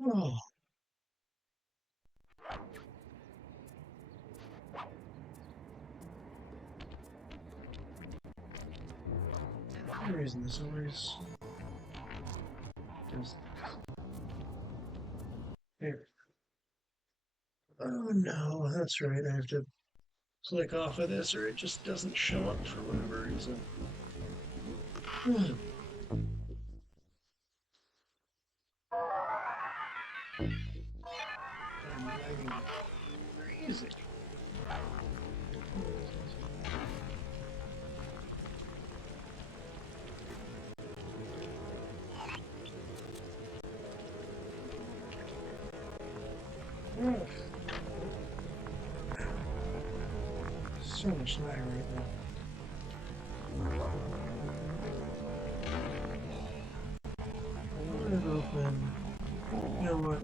Oh, for some reason this always does. Here. Oh no, that's right. I have to click off of this or it just doesn't show up for whatever reason. I'm lagging crazy. So much lag right now. I want it open. You know what?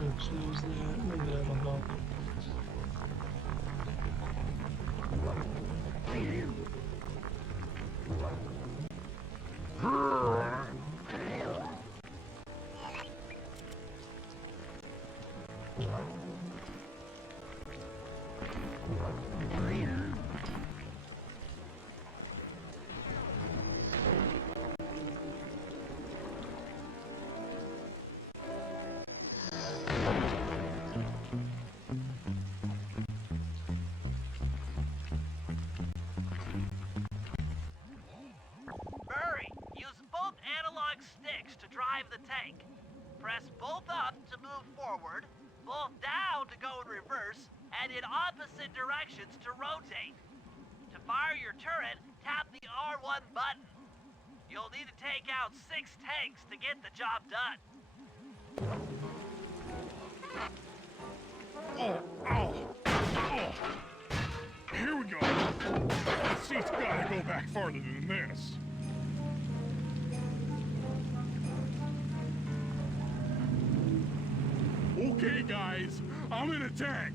I'll close that. Maybe that'll help. Use both analog sticks to drive the tank. Press both up to move forward, both down to go in reverse, and in opposite directions to rotate. To fire your turret, tap the R1 button. You'll need to take out 6 tanks to get the job done. Here we go. The seat's gotta go back farther than this. Okay, guys, I'm in a tank.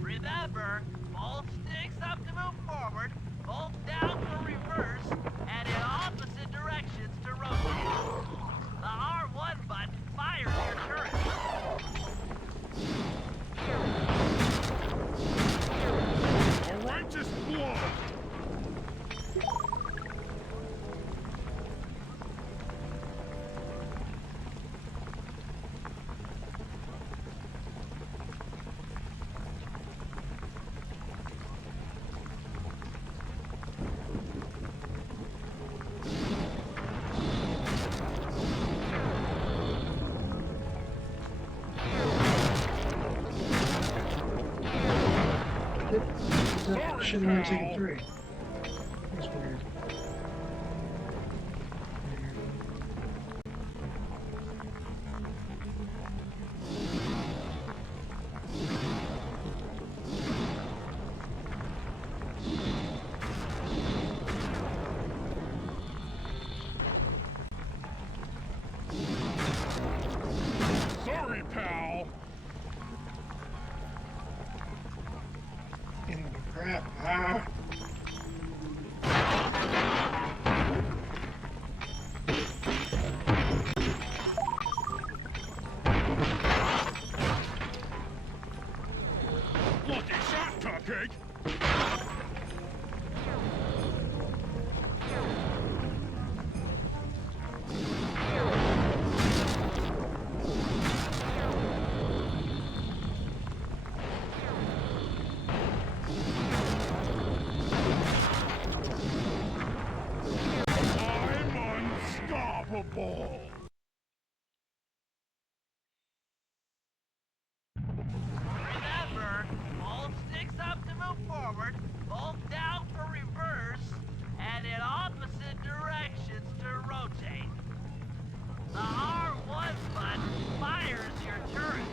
Remember, both sticks up to move forward, both down for reverse, and in opposite directions to rotate. The R1 button fires your turret. All right, just blow. Shouldn't have taken 3. That's weird. Sorry, pal. In the crap. Ah. Lucky shot, Cupcake. I'm unstoppable. Remember, both sticks up to move forward, both down for reverse, and in opposite directions to rotate. The R1 button fires your turret.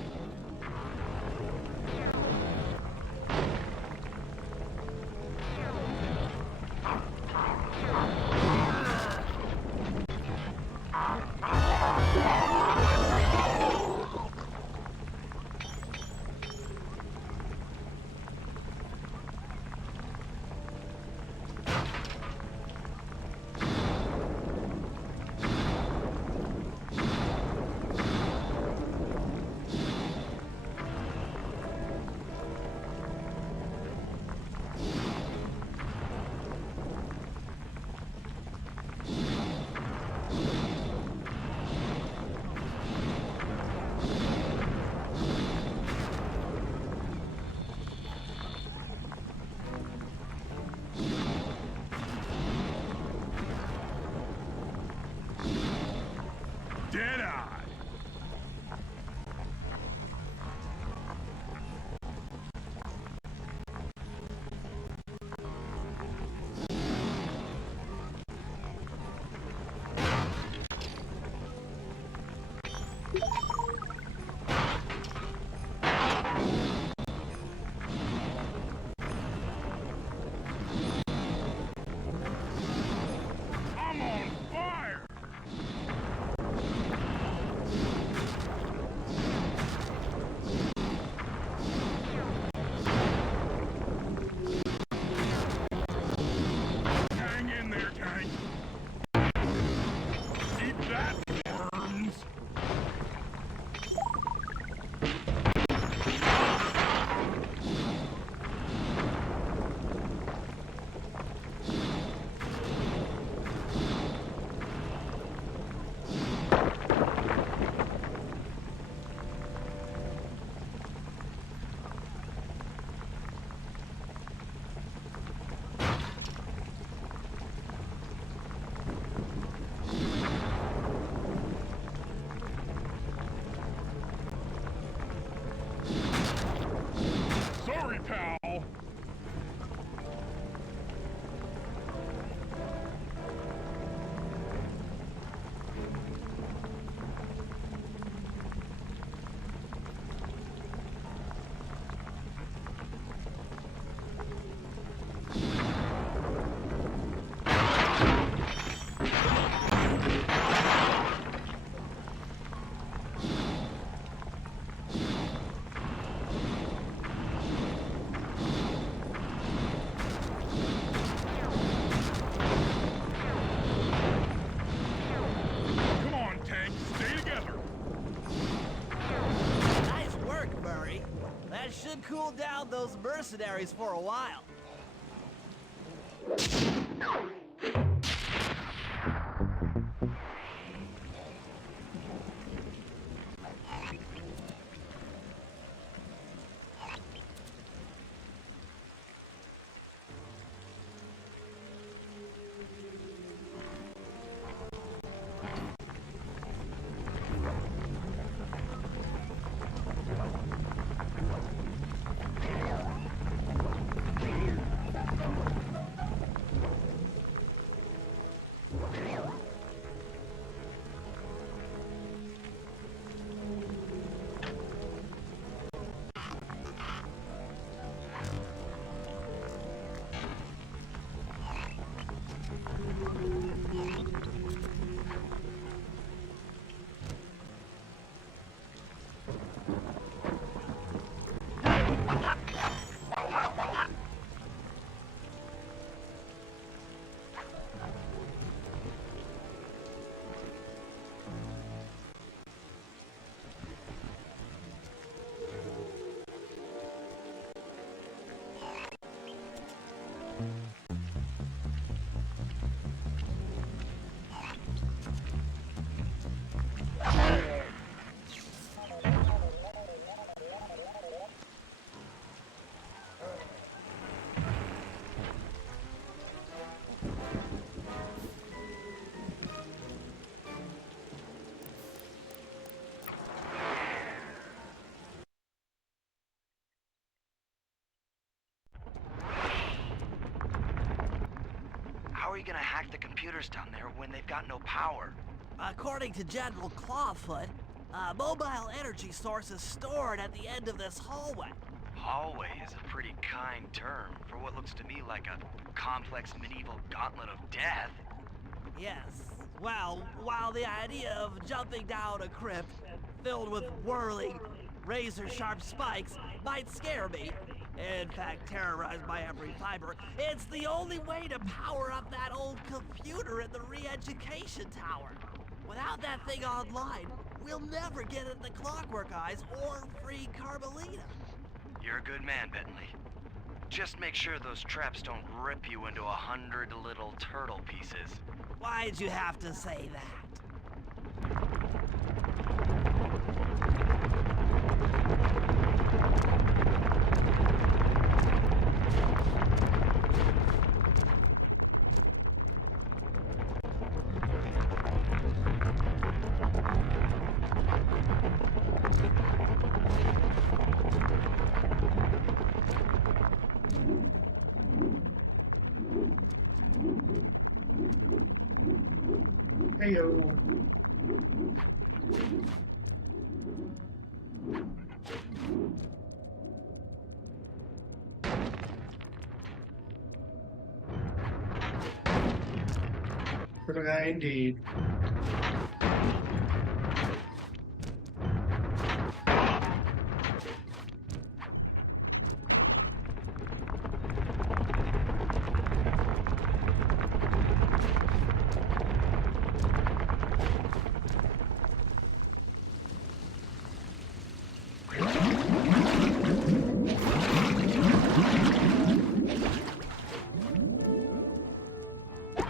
hold down those mercenaries for a while. How are you gonna hack the computers down there when they've got no power? According to General Clawfoot, a mobile energy source is stored at the end of this hallway. Hallway is a pretty kind term for what looks to me like a complex medieval gauntlet of death. Yes. Well, while the idea of jumping down a crypt filled with whirling, razor-sharp spikes might scare me, in fact terrorize my every fiber, it's the only way to power up that old computer in the re-education tower. Without that thing online, we'll never get at the Clockwork Eyes or free Carmelita. You're a good man, Bentley. Just make sure those traps don't rip you into 100 little turtle pieces. Why'd you have to say that? Heyo. Pretty guy indeed.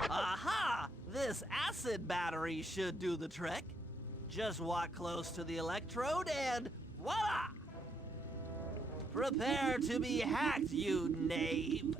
Aha! This acid battery should do the trick. Just walk close to the electrode and voila! Prepare to be hacked, you knave!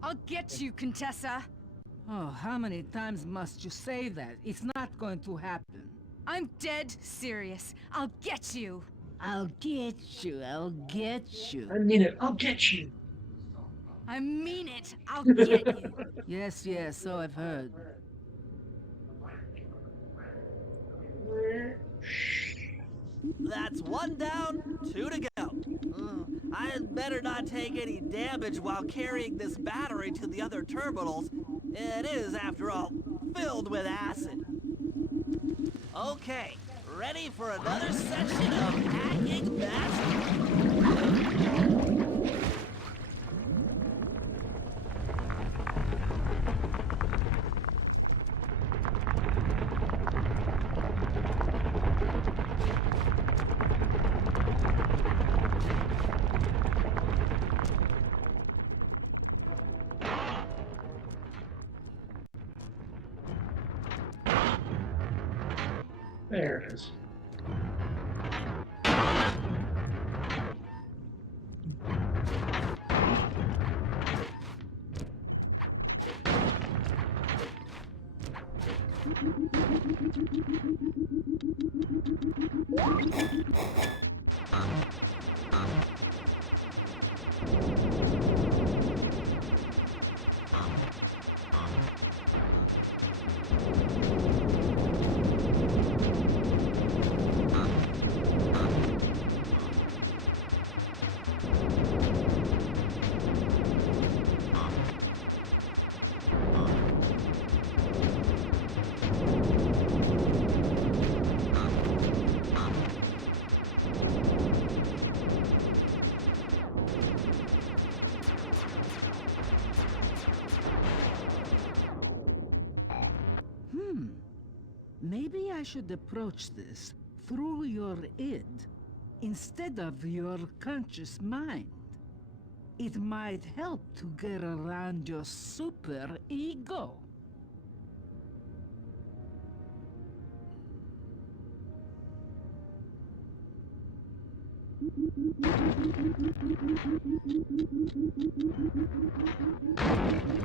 I'll get you, Contessa. Oh, how many times must you say that? It's not going to happen. I'm dead serious. I'll get you. I'll get you. I'll get you. I mean it. I'll get you. I mean it. I'll get you. Yes, yes, so I've heard. That's one down, two to go. I'd better not take any damage while carrying this battery to the other terminals. It is, after all, filled with acid. Okay, ready for another session of hacking mastery. There it is. Maybe I should approach this through your id instead of your conscious mind. It might help to get around your super ego.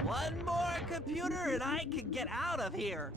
One more computer and I can get out of here.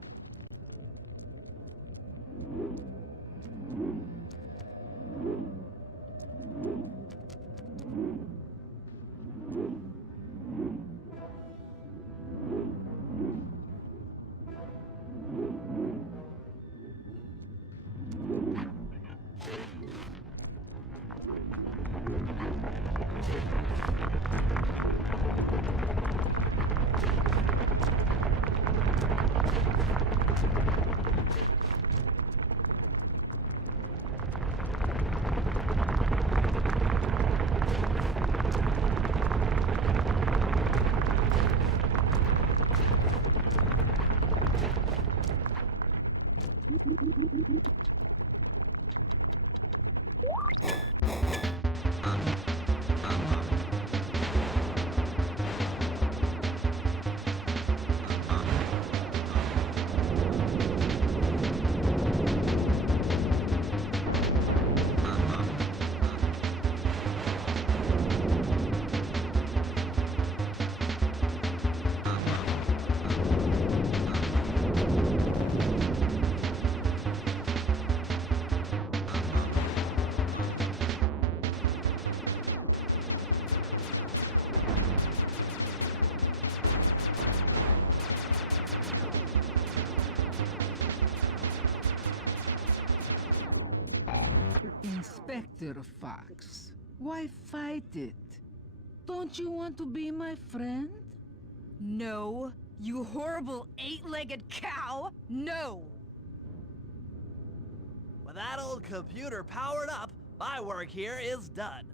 Inspector Fox, why fight it? Don't you want to be my friend? No, you horrible eight-legged cow! No! With that old computer powered up, my work here is done.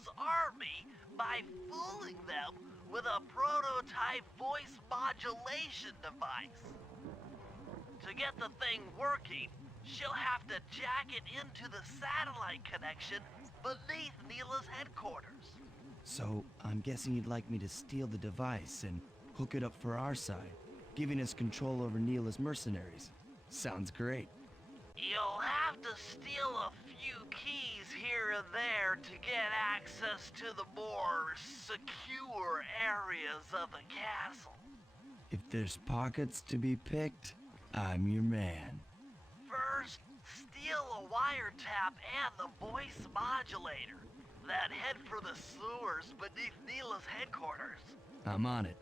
Neela's army by fooling them with a prototype voice modulation device. To get the thing working, she'll have to jack it into the satellite connection beneath Neela's headquarters. So, I'm guessing you'd like me to steal the device and hook it up for our side, giving us control over Neela's mercenaries. Sounds great. You'll have to steal a few keys here and there to get access to the more secure areas of the castle. If there's pockets to be picked, I'm your man. First, steal a wiretap and the voice modulator. Then head for the sewers beneath Neela's headquarters. I'm on it.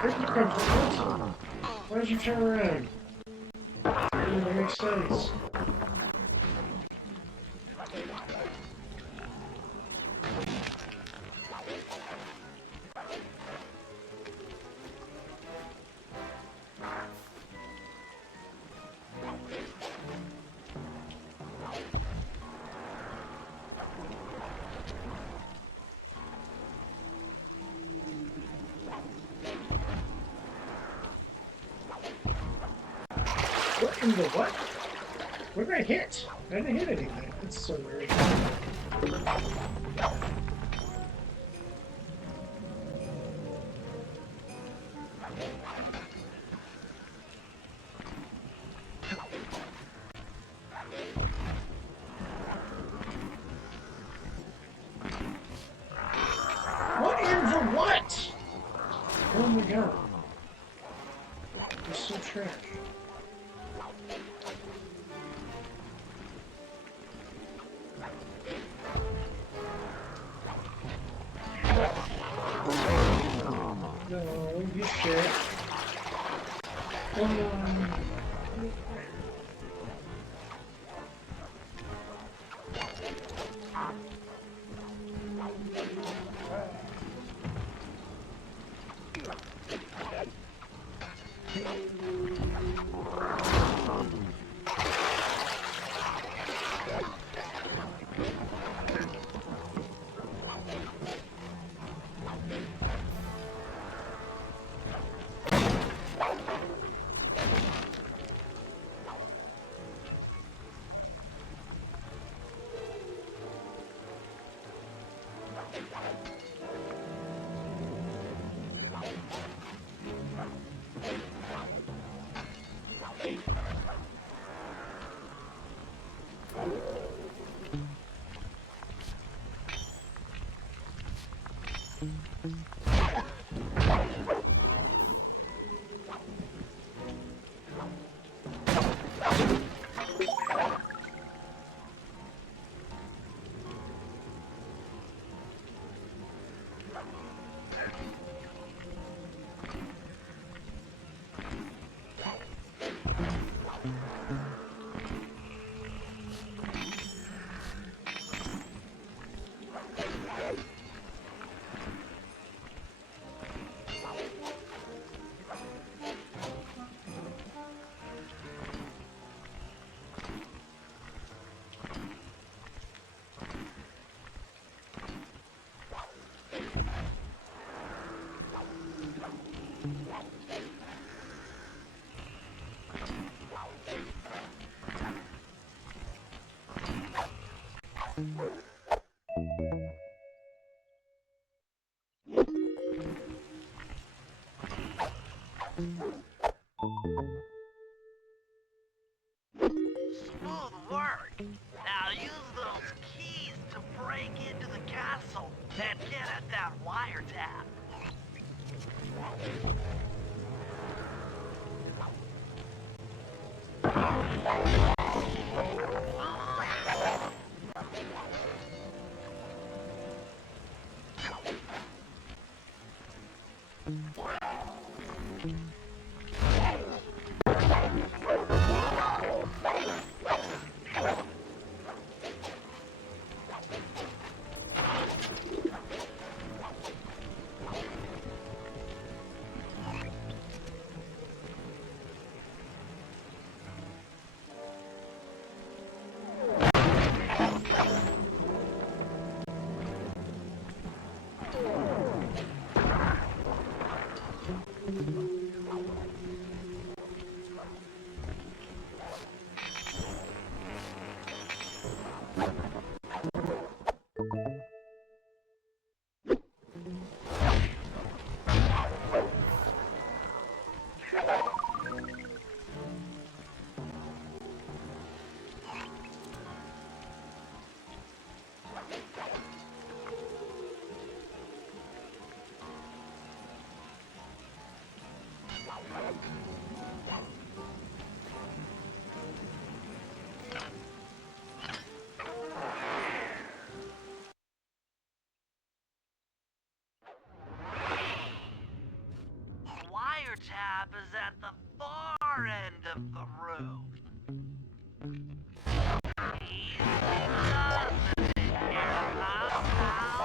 Where'd you come from? Why'd you turn around? Doesn't make sense. What in the what? What did I hit? I didn't hit anything. That's so weird. What in the what? Oh my god. It's so trash. No, you shit. Oh no. Smooth work. Now use those keys to break into the castle and get at that wiretap. far end of the room. Easy does it here, huh, pal?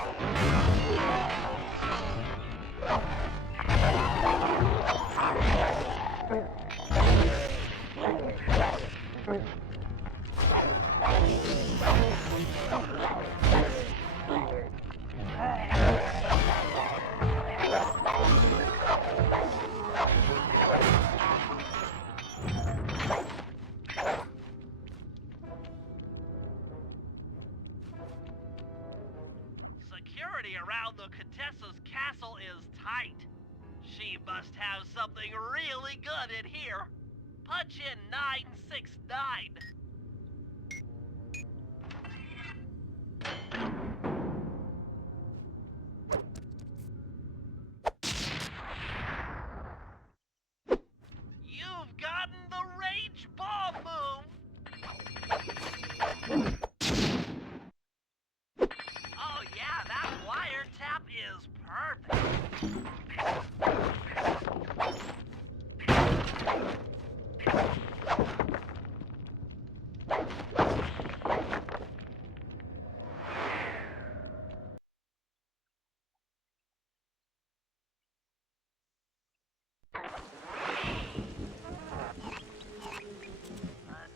Security around the Contessa's castle is tight. She must have something really good in here. Punch in 969. You've gotten the rage bomb move. Oh yeah, that wiretap is perfect.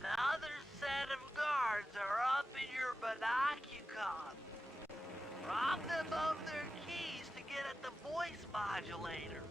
Another set of guards are up in your binocucon. Rob them of their keys to get at the voice modulator.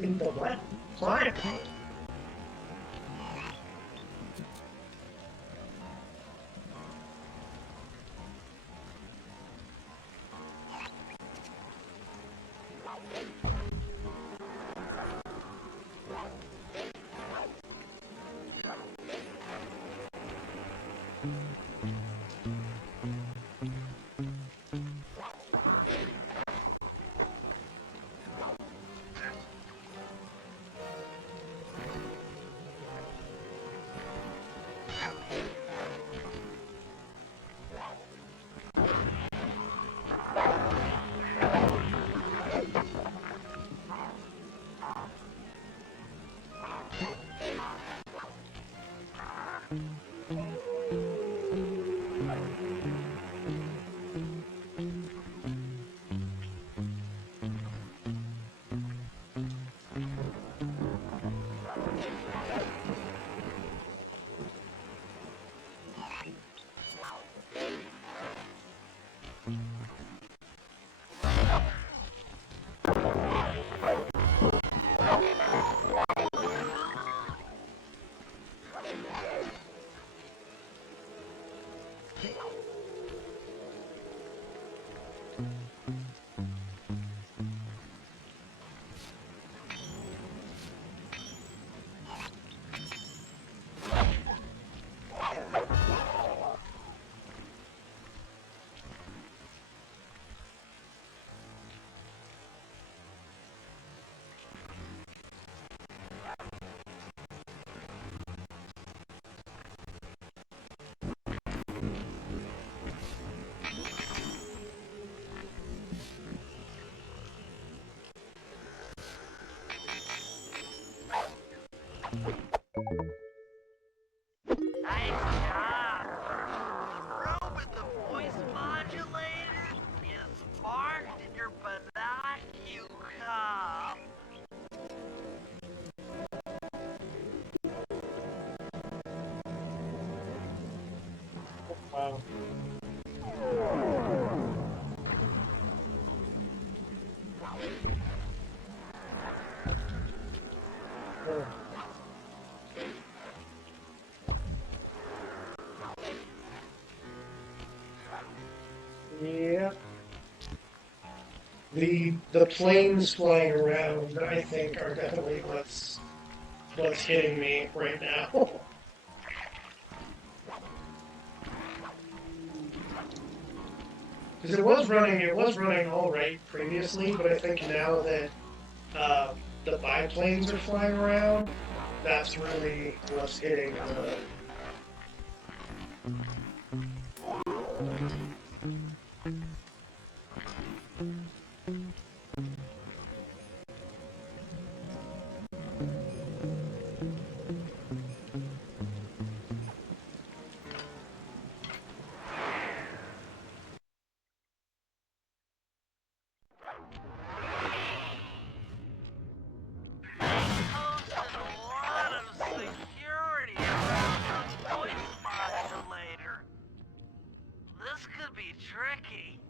In the what? Planet? Wow. Sure. Yeah. The planes flying around, I think, are definitely what's hitting me right now. Because it was running all right previously, but I think now that the biplanes are flying around, that's really what's hitting the. Posted a lot of security around the voice modulator. This could be tricky.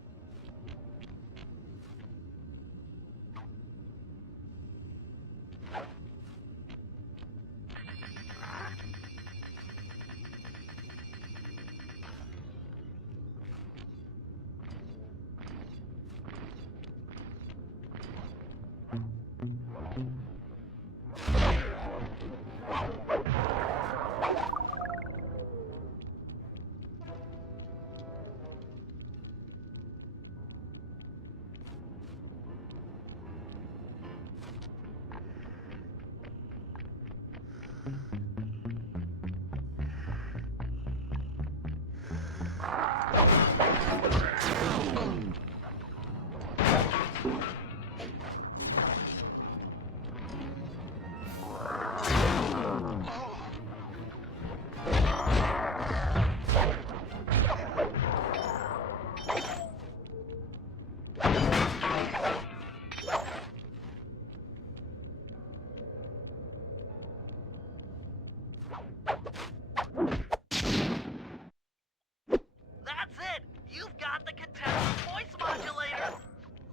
That's it! You've got the contested voice modulator!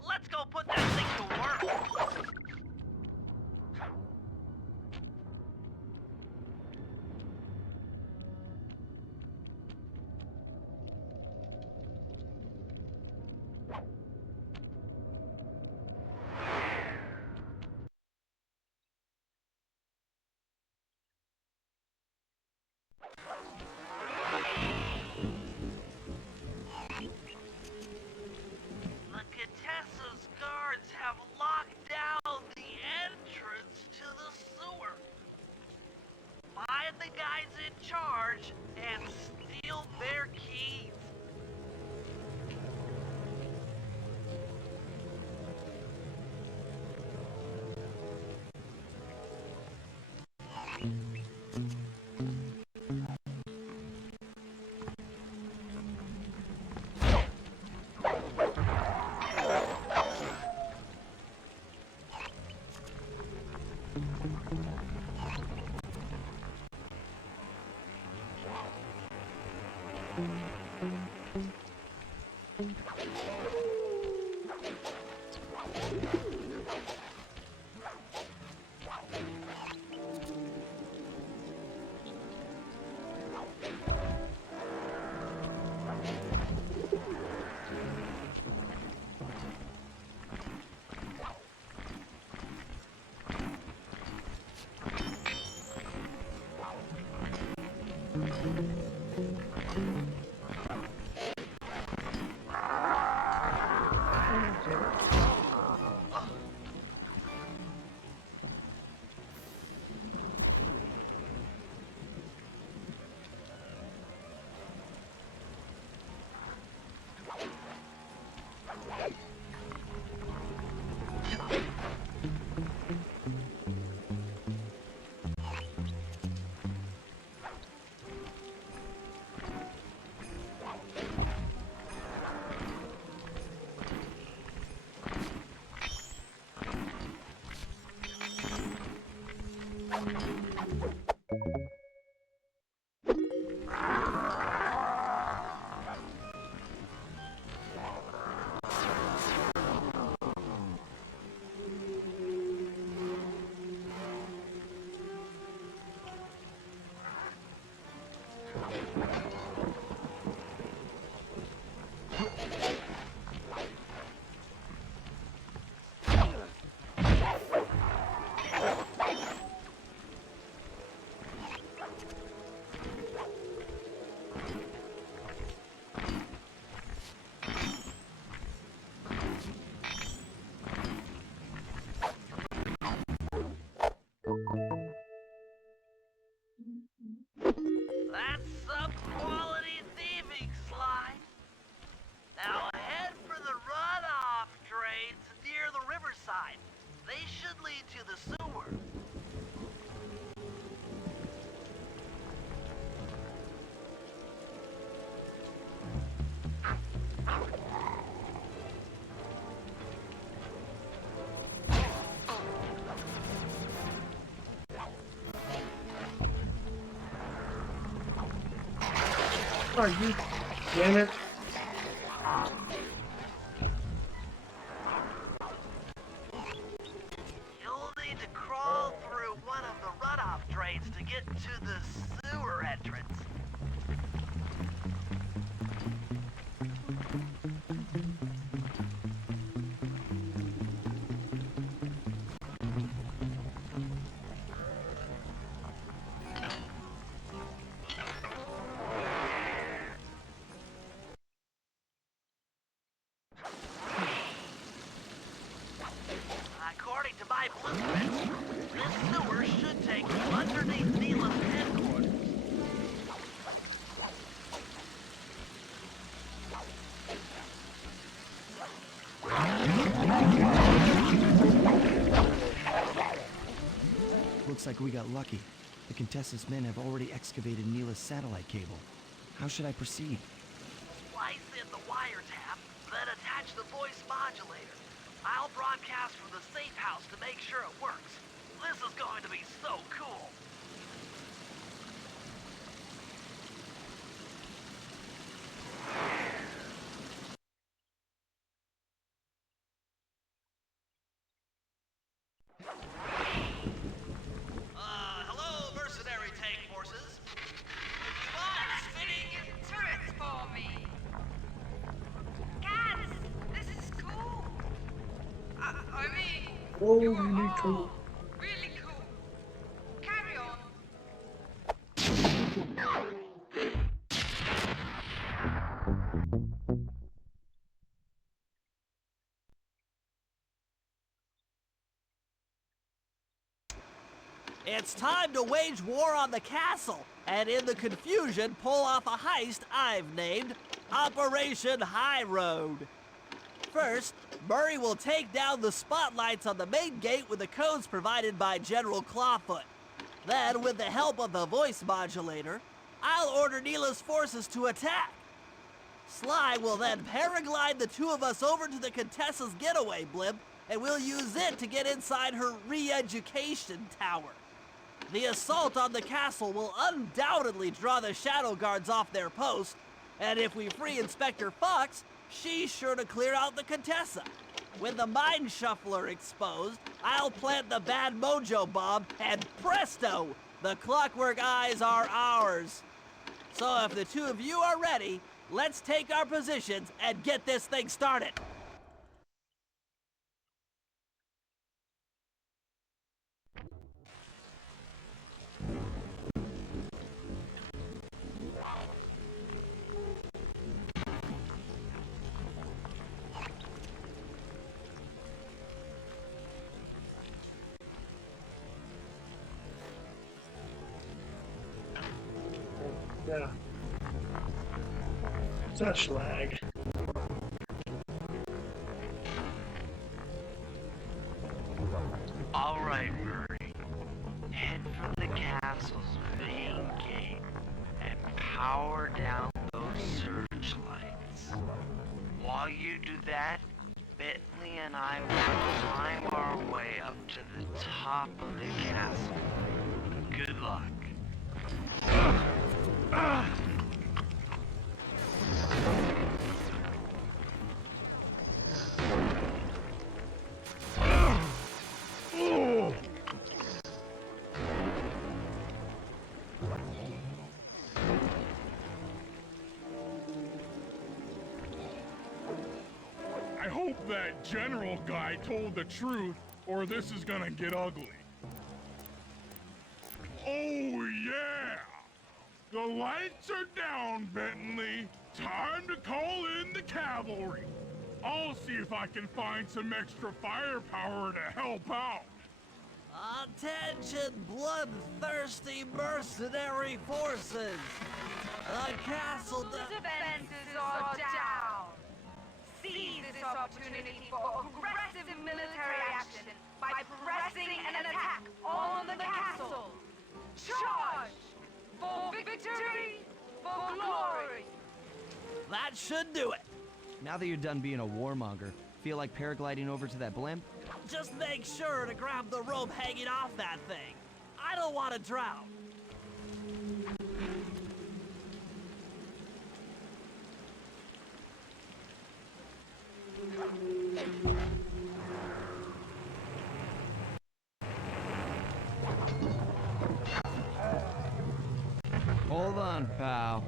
Let's go put that thing to work! The Contessa's guards have locked down the entrance to the sewer. Find the guys in charge and steal their keys. That's some quality thieving, Sly. Now head for the runoff drains near the riverside. They should lead to the sewer. Are you? Damn it. You'll need to crawl through one of the runoff drains to get to the sewer entrance. According to my blueprints, this sewer should take you underneath Neela's headquarters. Looks like we got lucky. The Contessa's men have already excavated Neela's satellite cable. How should I proceed? Splice in the wiretap, then attach the voice modulator. I'll broadcast from the safe house to make sure it works. This is going to be so cool. Hello, mercenary tank forces. If you mind spinning Turrets for me. Guys, this is cool. I mean, Oh, you are really all cool. really cool. Carry on. It's time to wage war on the castle, and in the confusion, pull off a heist I've named Operation High Road. First, Murray will take down the spotlights on the main gate with the codes provided by General Clawfoot. Then, with the help of the voice modulator, I'll order Neela's forces to attack. Sly will then paraglide the two of us over to the Contessa's getaway blimp, and we'll use it to get inside her re-education tower. The assault on the castle will undoubtedly draw the Shadow Guards off their post, and if we free Inspector Fox, she's sure to clear out the Contessa. With the Mind Shuffler exposed, I'll plant the Bad Mojo bomb, and presto! The Clockwork Eyes are ours. So if the two of you are ready, let's take our positions and get this thing started. Yeah. Such lag. All right, Murray. Head for the castle's main gate and power down those searchlights. While you do that, Bentley and I will climb our way up to the top of the castle. Good luck. I hope that general guy told the truth, or this is gonna get ugly. Oh yeah! The lights are down, Bentley. Time to call in the cavalry. I'll see if I can find some extra firepower to help out. Attention, bloodthirsty mercenary forces! The castle Defenses are down. Seize this opportunity for aggressive military action by pressing an attack on the castle. Charge! For victory! For glory! That should do it. Now that you're done being a warmonger, feel like paragliding over to that blimp? Just make sure to grab the rope hanging off that thing. I don't want to drown. Hold on, pal.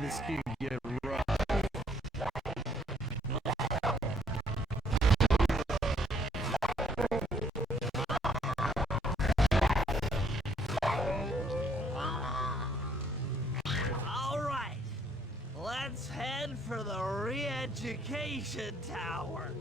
This could get rough. All right, let's head for the re-education tower.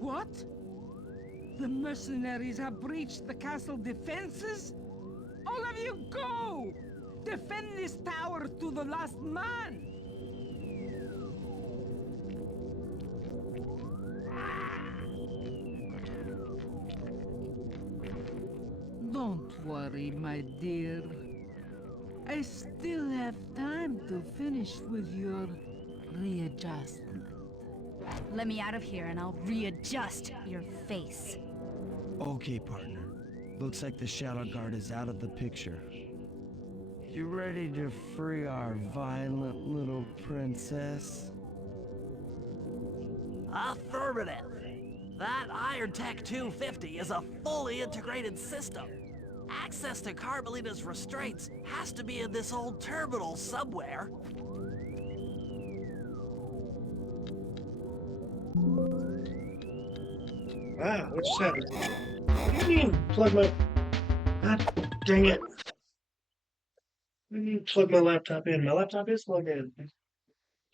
What? The mercenaries have breached the castle defenses? All of you go! Defend this tower to the last man! Don't worry, my dear. I still have time to finish with your readjustment. Let me out of here and I'll readjust your face. Okay, partner. Looks like the Shadow Guard is out of the picture. You ready to free our violent little princess? Affirmative. That Iron Tech 250 is a fully integrated system. Access to Carmelita's restraints has to be in this old terminal somewhere. Wow, what just happened? What do you mean plug my... God dang it. What do you mean plug my laptop in? My laptop is plugged in.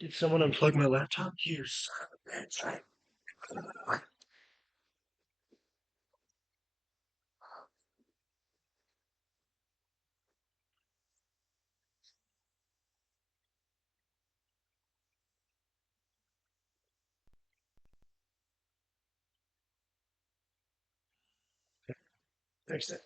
Did someone unplug my laptop? You son of a bitch. Fix it.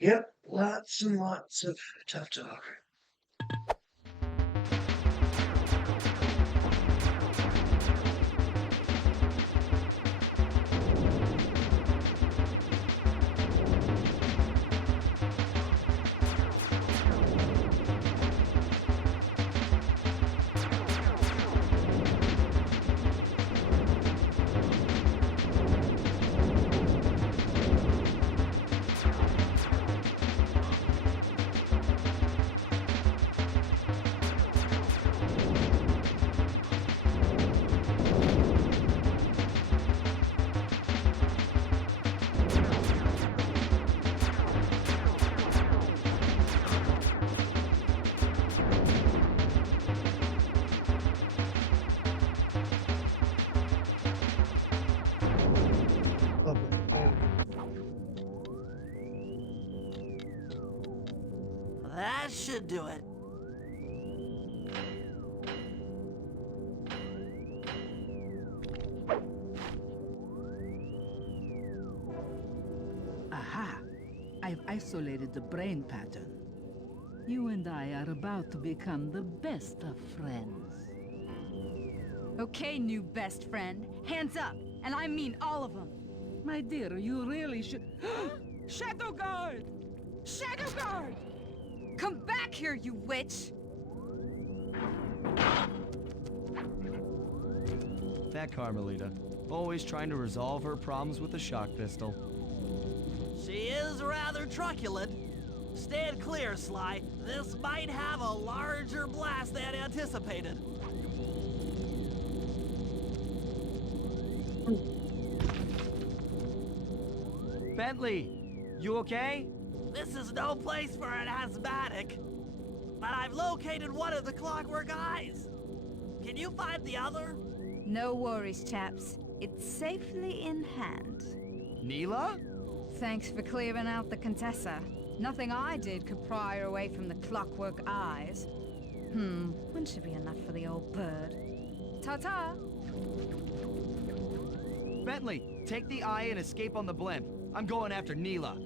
Yep, lots and lots of tough talk. That should do it. Aha! I've isolated the brain pattern. You and I are about to become the best of friends. Okay, new best friend. Hands up, and I mean all of them. My dear, you really should... Shadow Guard! Shadow Guard! Come back here, you witch! that Carmelita. Always trying to resolve her problems with a shock pistol. She is rather truculent. Stand clear, Sly. This might have a larger blast than anticipated. Bentley, you okay? This is no place for an asthmatic. But I've located one of the Clockwork Eyes. Can you find the other? No worries, chaps. It's safely in hand. Neela? Thanks for clearing out the Contessa. Nothing I did could pry her away from the Clockwork Eyes. One should be enough for the old bird. Ta-ta! Bentley, take the eye and escape on the blimp. I'm going after Neela.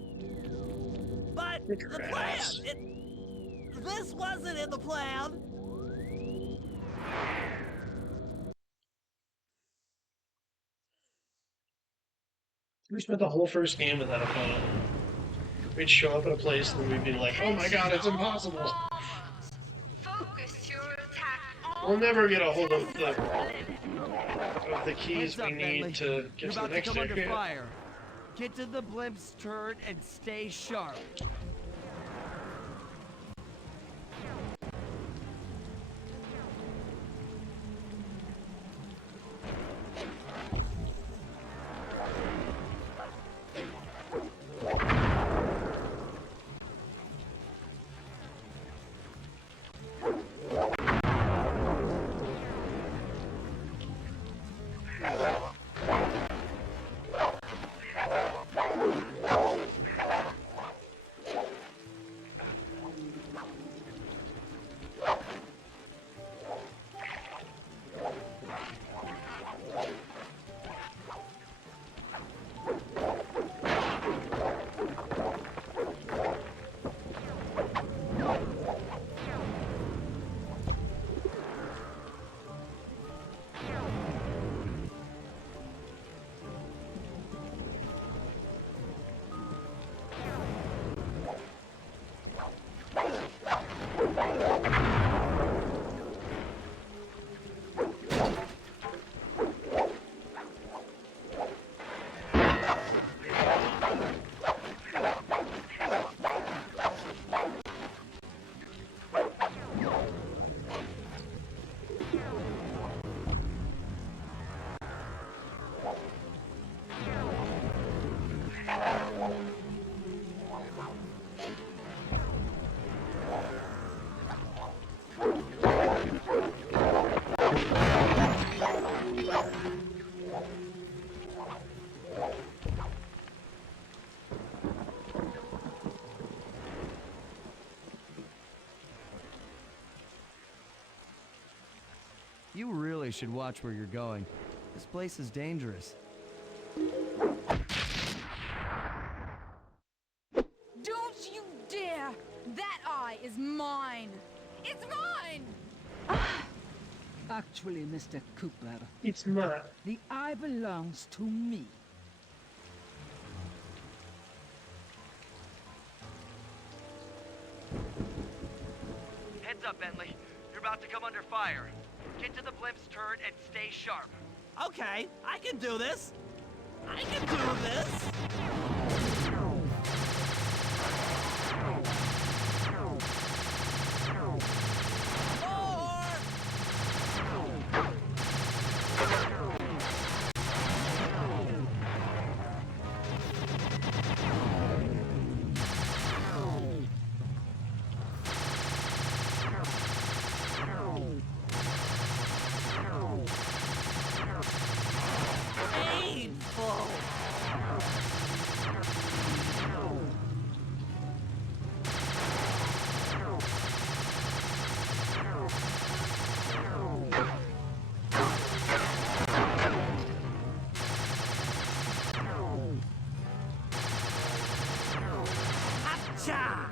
But the plan! This wasn't in the plan! We spent the whole first game without a phone. We'd show up at a place and we'd be like, oh my god, it's impossible. Focus your attack on We'll never get a hold of the keys Heads up, we need Bentley. to You're get to the about to next come under area. fire. Get to the blimp's turret and stay sharp. You really should watch where you're going. This place is dangerous. Don't you dare! That eye is mine! It's mine! Actually, Mr. Cooper, It's not. the eye belongs to me. Heads up, Bentley. You're about to come under fire. Get to the blimp's turret and stay sharp. Okay, I can do this. I can do this. Painful. Hacha!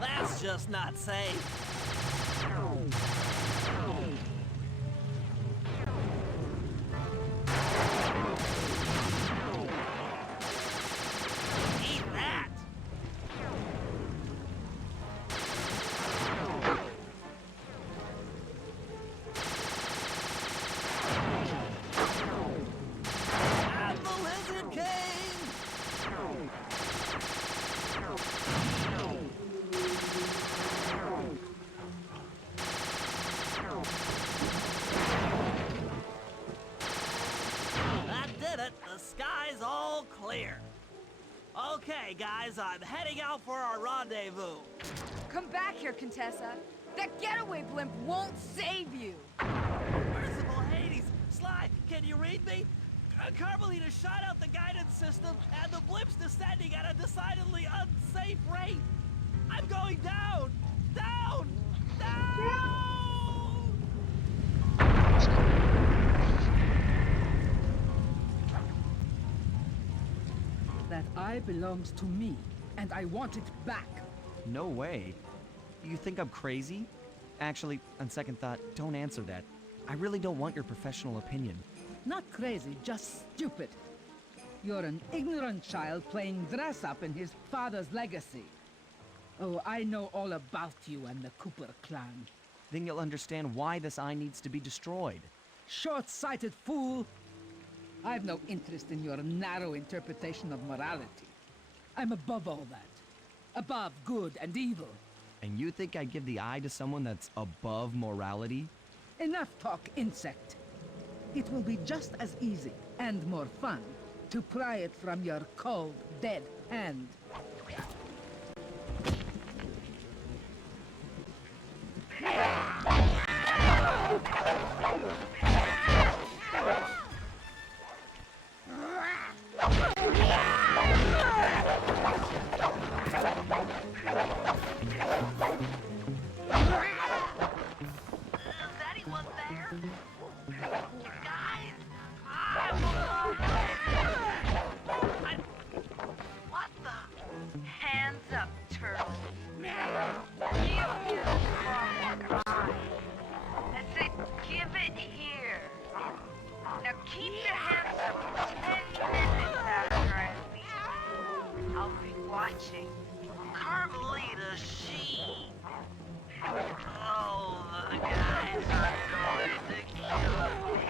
That's just not safe. it, the sky's all clear. Okay, guys, I'm heading out for our rendezvous. Come back here, Contessa. That getaway blimp won't save you. Merciful Hades! Sly, can you read me? Carmelita shot out the guidance system, and the blimp's descending at a decidedly unsafe rate. I'm going down! Down! Down! That eye belongs to me, and I want it back. No way. You think I'm crazy? Actually, on second thought, don't answer that. I really don't want your professional opinion. Not crazy, just stupid. You're an ignorant child playing dress-up in his father's legacy. Oh, I know all about you and the Cooper clan. Then you'll understand why this eye needs to be destroyed. Short-sighted fool! I've no interest in your narrow interpretation of morality. I'm above all that. Above good and evil. And you think I'd give the eye to someone that's above morality? Enough talk, insect. It will be just as easy and more fun to pry it from your cold, dead hand. Is anyone there? Guys! What the? Hands up, turtle. Give you the clockwork eye. I said, give it here. Now keep your hands up for 10 minutes after I leave. I'll be watching. Carmelita, she... Oh, the guys are going to kill me.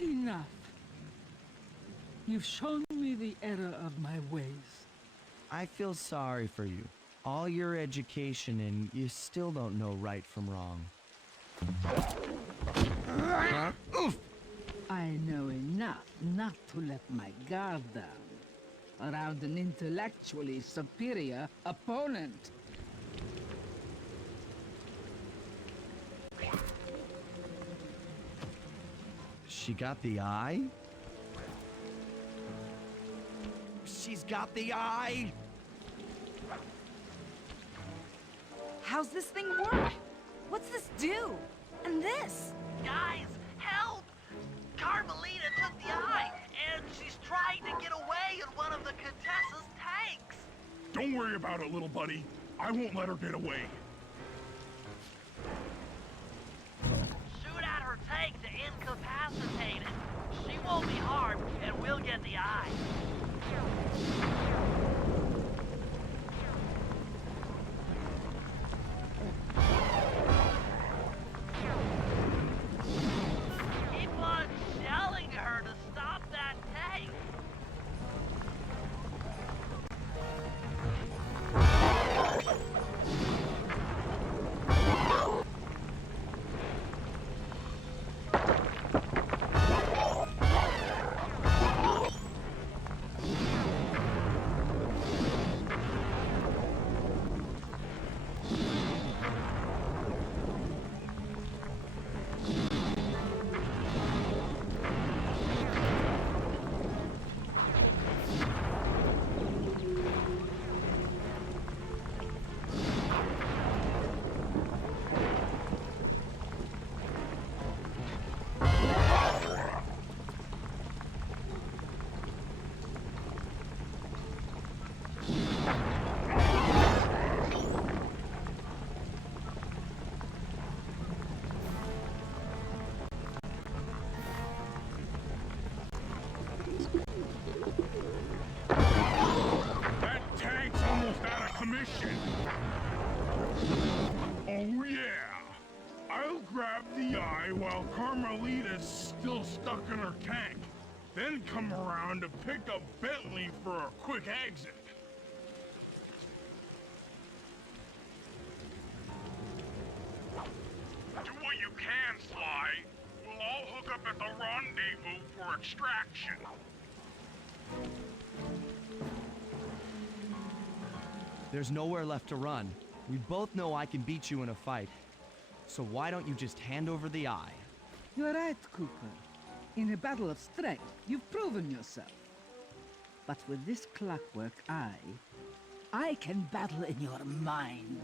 Enough. You've shown me the error of my ways. I feel sorry for you. All your education and you still don't know right from wrong. Huh? Oof! I know enough not to let my guard down around an intellectually superior opponent. She got the eye? She's got the eye! How's this thing work? What's this do? And this? Guys, help! Carmelita took the eye, and she's trying to get away in one of the Contessa's tanks. Don't worry about it, little buddy. I won't let her get away. Shoot at her tank to incapacitate it. She won't be harmed, and we'll get the eye. Keep on yelling at her to stop that tank. I'll grab the eye while Carmelita's still stuck in her tank. Then come around to pick up Bentley for a quick exit. Do what you can, Sly. We'll all hook up at the rendezvous for extraction. There's nowhere left to run. We both know I can beat you in a fight. So why don't you just hand over the eye? You're right, Cooper. In a battle of strength, you've proven yourself. But with this clockwork eye, I can battle in your mind.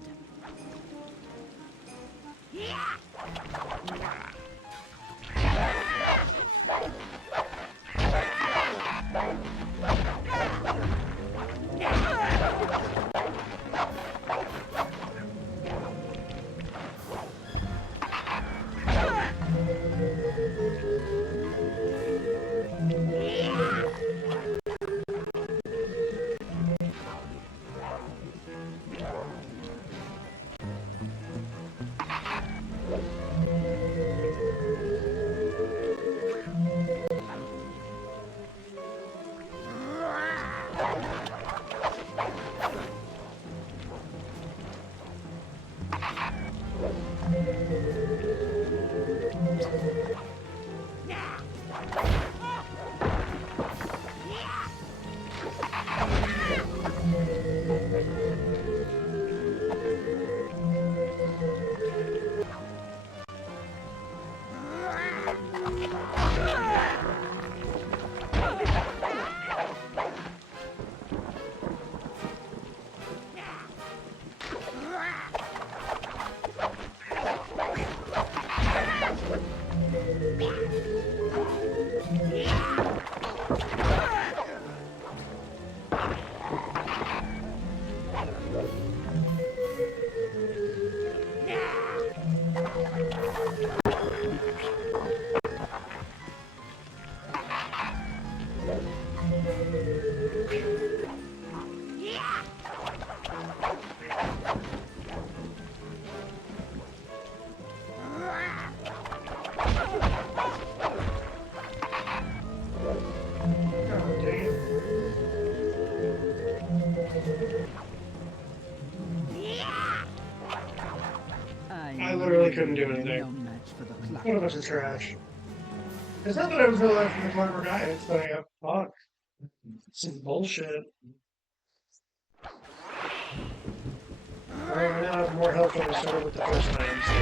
I literally couldn't do anything. No match for the clock. What a bunch of trash. It's not that I was really left from the clever guy, it's that I got fucked. Some bullshit. Alright, now I have more health than I started with the first time, so.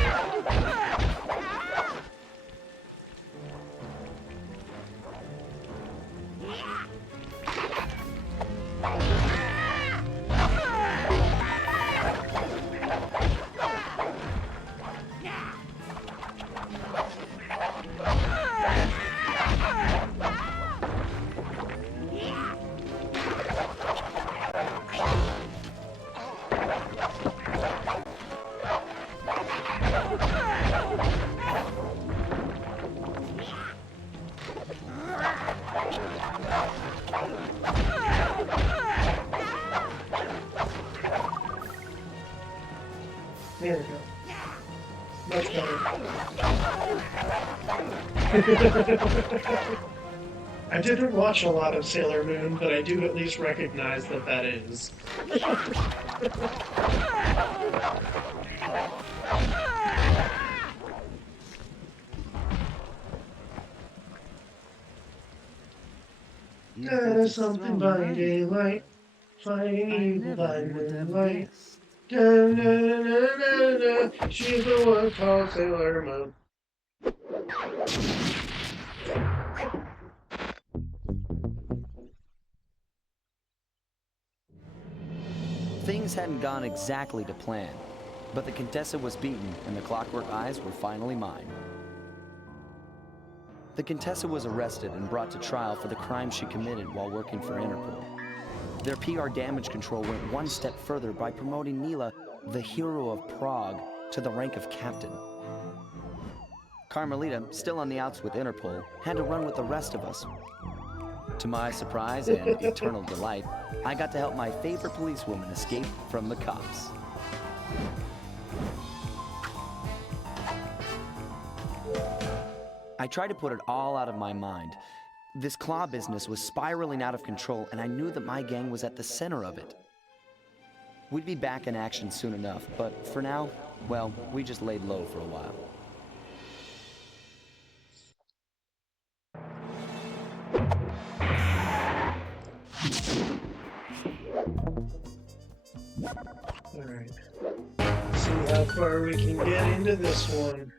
There we go. Much better. I didn't watch a lot of Sailor Moon, but I do at least recognize that that is. There's something by daylight, fighting by moonlight. Da, na, na, na, na, na. She's the one called Sailor Moon. Things hadn't gone exactly to plan, but the Contessa was beaten and the Clockwork Eyes were finally mine. The Contessa was arrested and brought to trial for the crime she committed while working for Interpol. Their PR damage control went one step further by promoting Mila, the hero of Prague, to the rank of captain. Carmelita, still on the outs with Interpol, had to run with the rest of us. To my surprise and eternal delight, I got to help my favorite policewoman escape from the cops. I tried to put it all out of my mind. This claw business was spiraling out of control, and I knew that my gang was at the center of it. We'd be back in action soon enough, but for now, well, we just laid low for a while. Alright. See how far we can get into this one.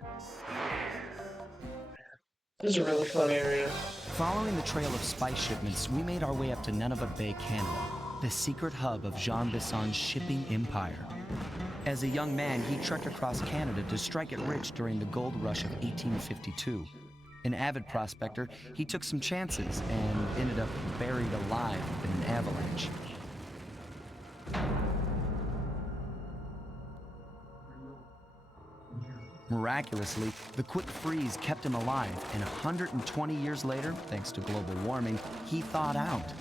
This is a really fun area. Following the trail of spice shipments, we made our way up to Nunavut Bay, Canada, the secret hub of Jean Bisson's shipping empire. As a young man, he trekked across Canada to strike it rich during the gold rush of 1852. An avid prospector, he took some chances and ended up buried alive in an avalanche. Miraculously, the quick freeze kept him alive, and 120 years later, thanks to global warming, he thawed out.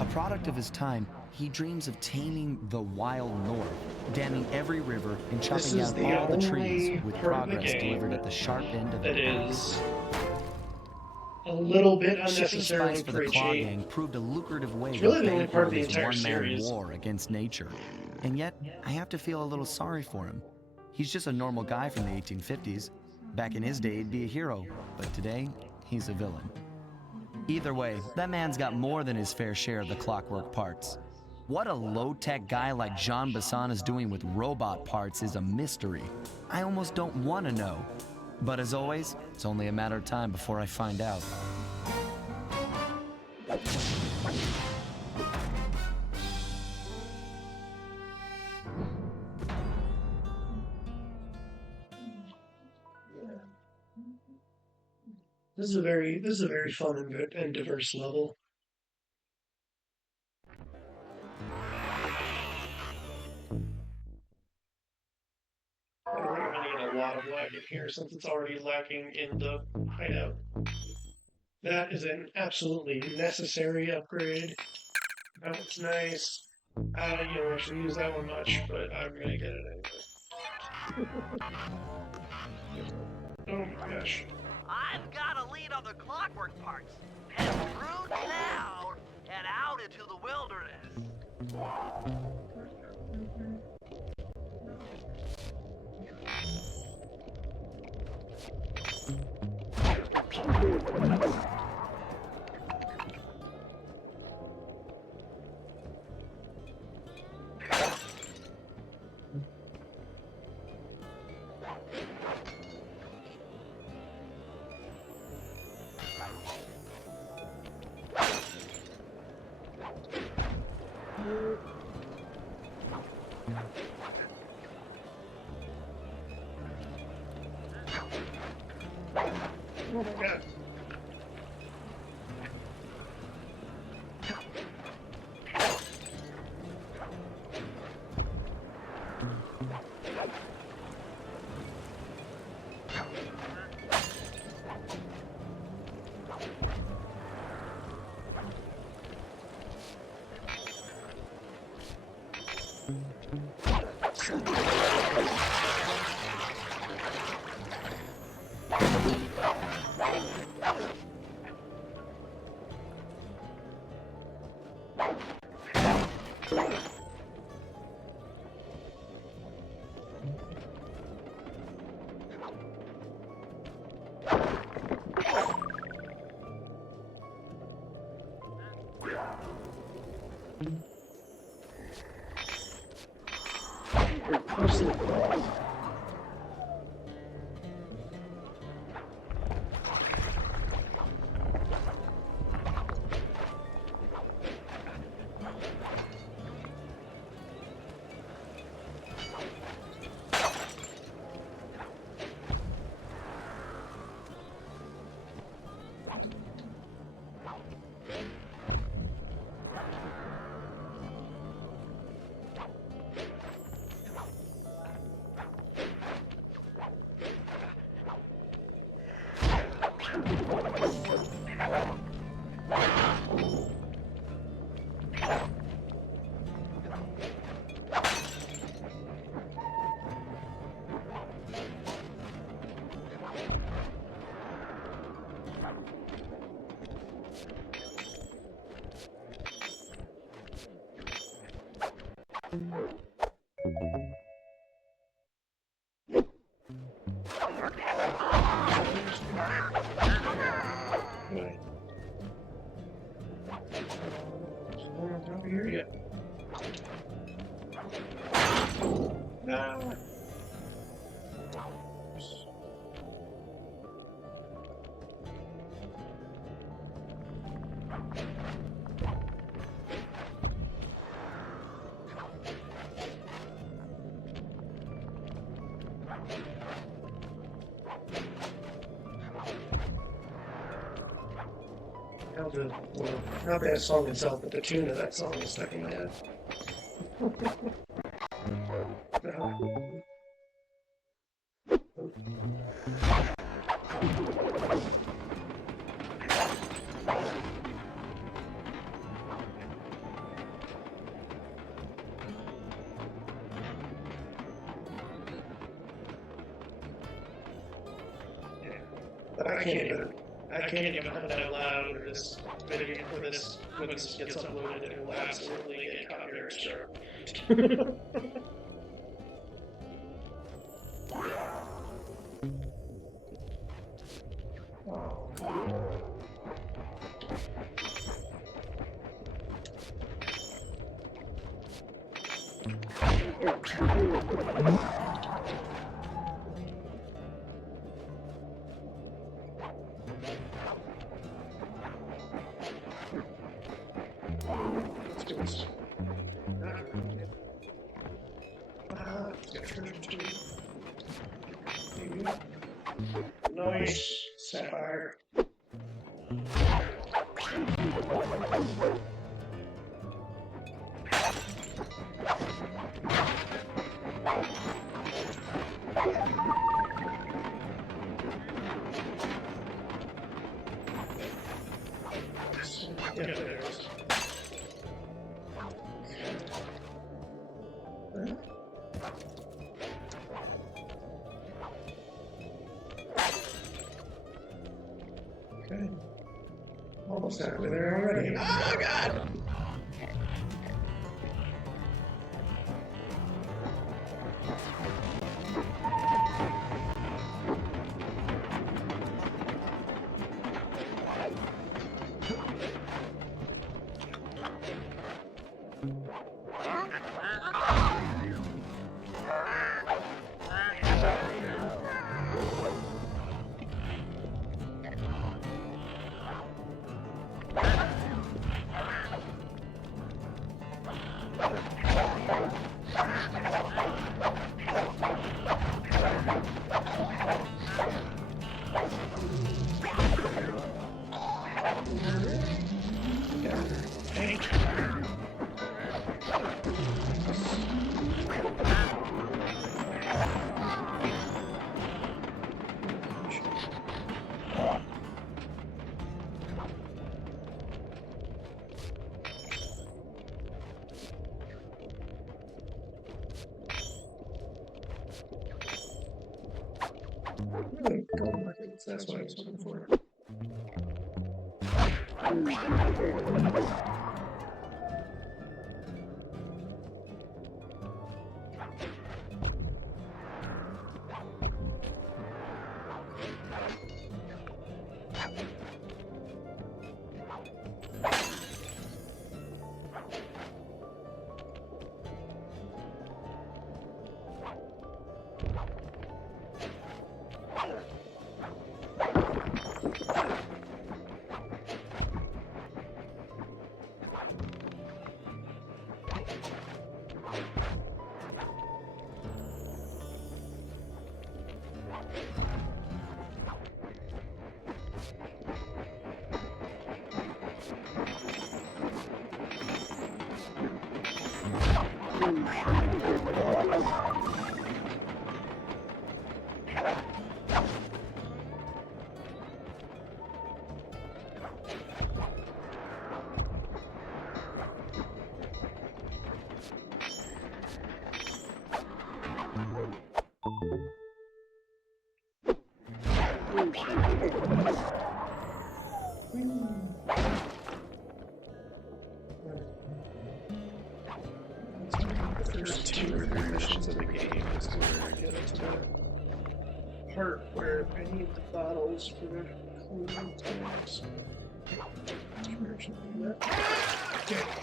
A product of his time, he dreams of taming the wild north, damming every river and chopping down all the trees, with progress delivered at the sharp end of that it. is a little bit Shipping unnecessarily spice for the Claw preachy. Gang proved a lucrative way It's to really the only bankroll part of the his entire one-man series. war against nature. And yet, I have to feel a little sorry for him. He's just a normal guy from the 1850s. Back in his day, he'd be a hero, but today, he's a villain. Either way, that man's got more than his fair share of the clockwork parts. What a low-tech guy like Jean Bisson is doing with robot parts is a mystery. I almost don't want to know. But as always, it's only a matter of time before I find out. This is a very fun and diverse level. I don't really get a lot of lag in here since it's already lacking in the hideout. That is an absolutely necessary upgrade. That looks nice. You don't actually use that one much, but I'm gonna get it anyway. Oh my gosh. I've got a lead on the clockwork parts. Head through town and out into the wilderness. Oh my god. Right. Over here yet. No. Well, not that song itself, but the tune of that song is stuck in my head. But I can't even put that out loud or this video or this when this gets uploaded, it will absolutely get copyright struck. Let's do this. Nice sapphire. Yeah, there it is. Okay. Almost halfway there already. Oh god! Really golden records, that's what I was looking for. sections of the game is where I get into the part where I need the bottles for the cooling tanks. Okay.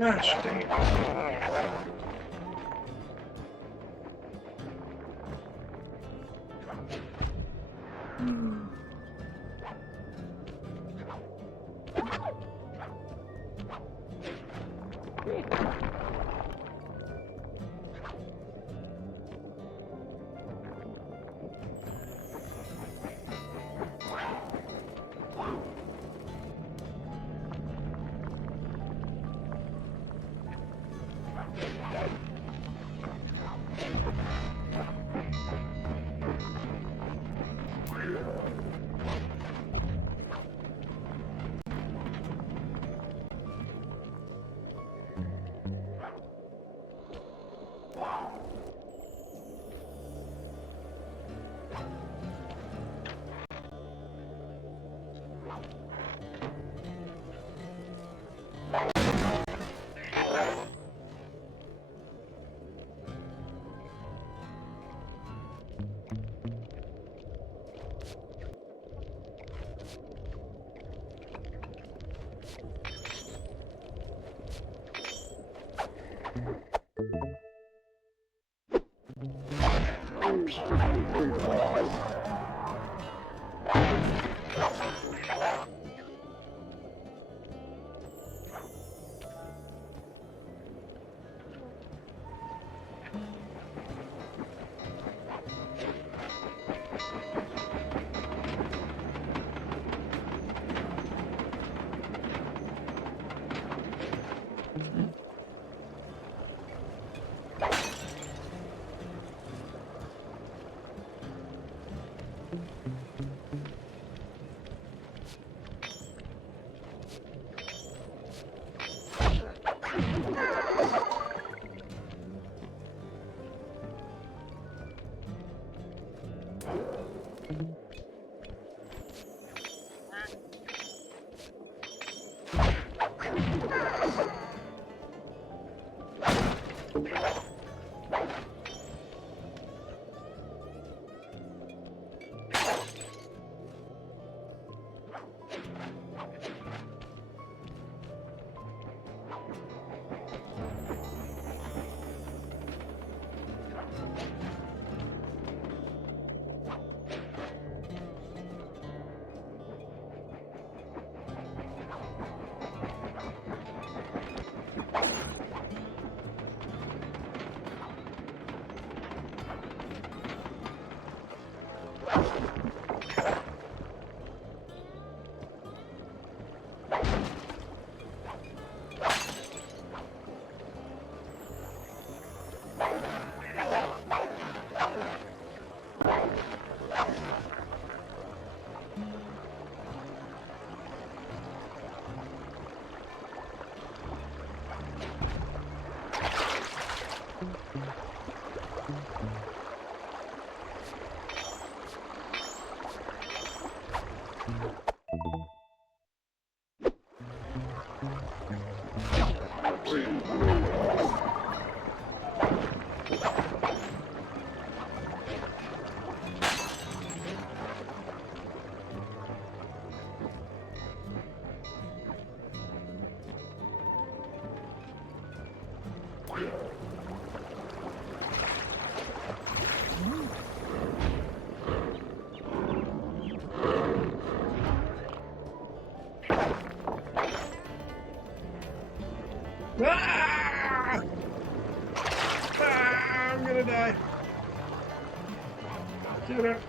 Gosh dang it. Ah! Ah, I'm gonna die. Get it.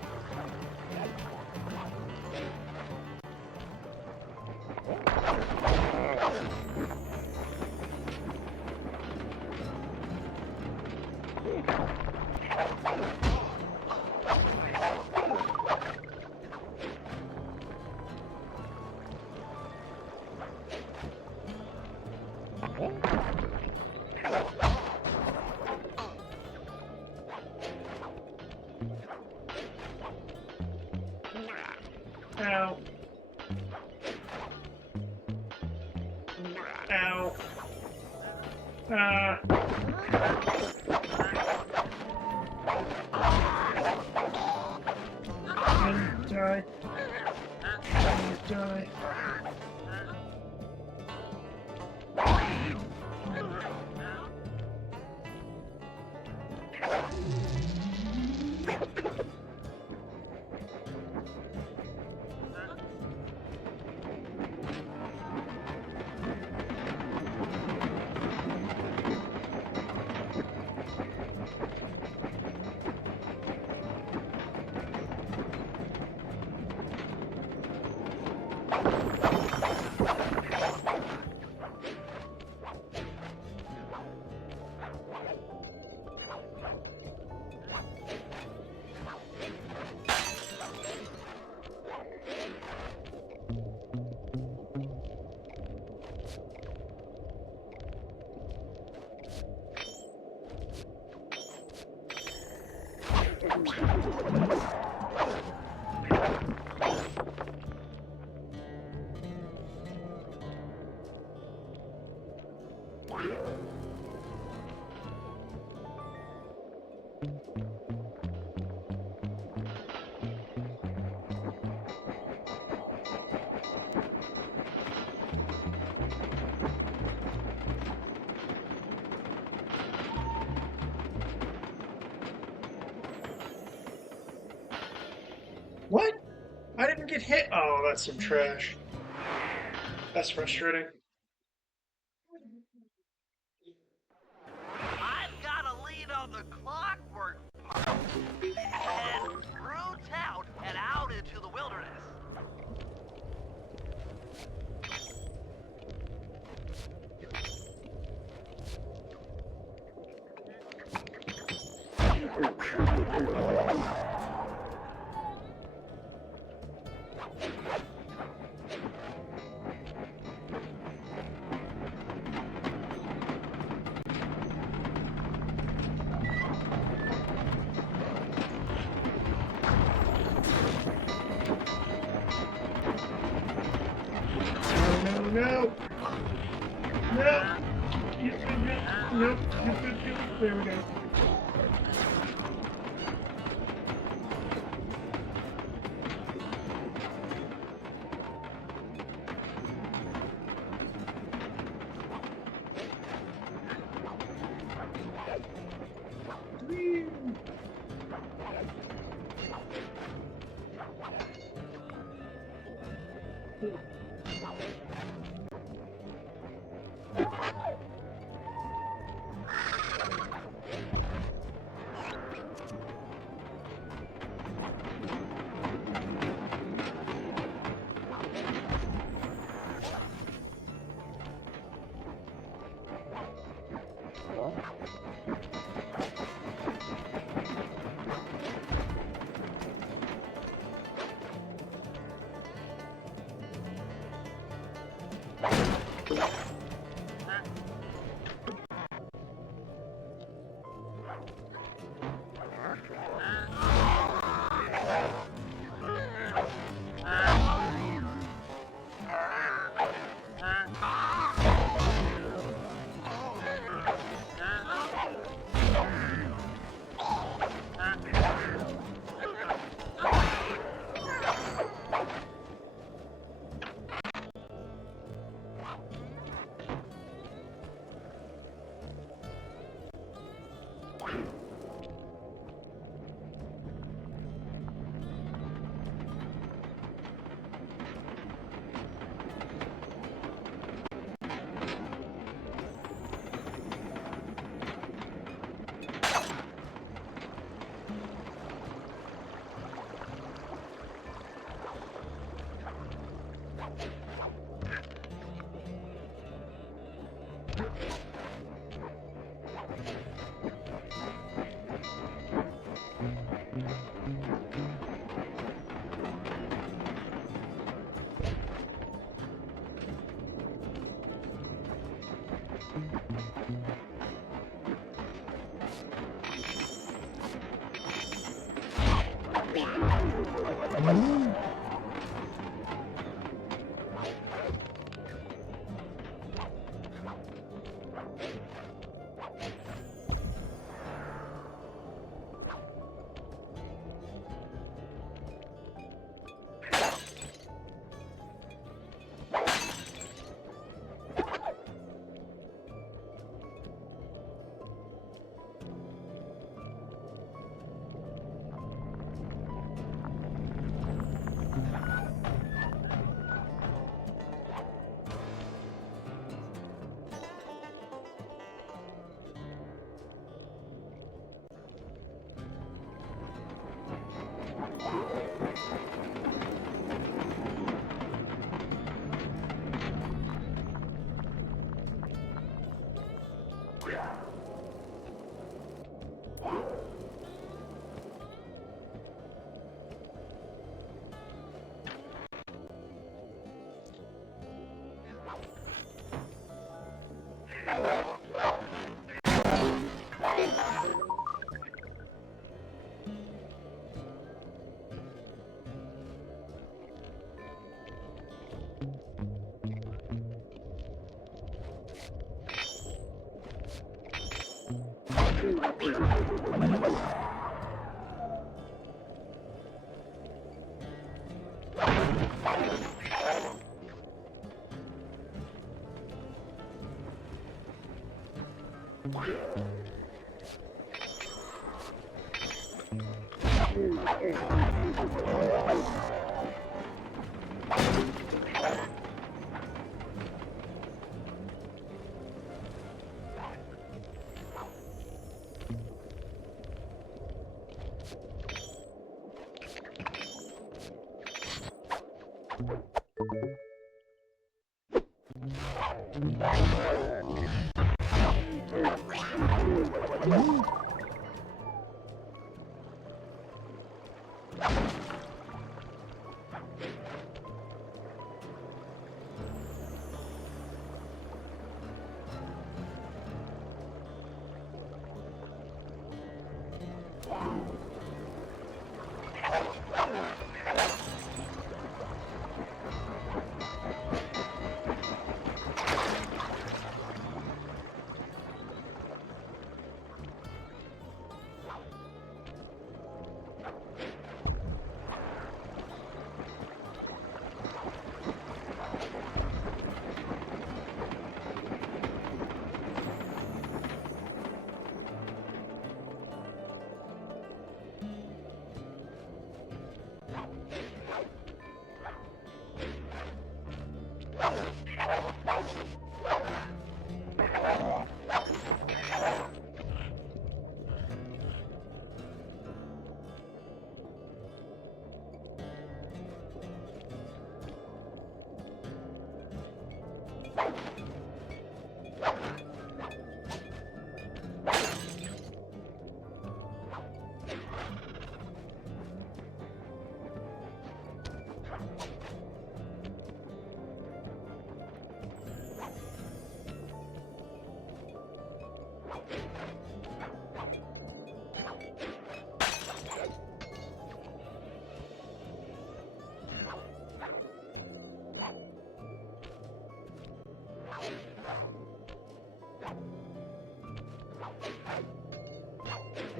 Ow. Ow. Ah. And die. And die. What? I didn't get hit. Oh, that's some trash. That's frustrating. I've got a lead on the clockwork part. Head through town and out into the wilderness. No, no, no. Nope. There we go.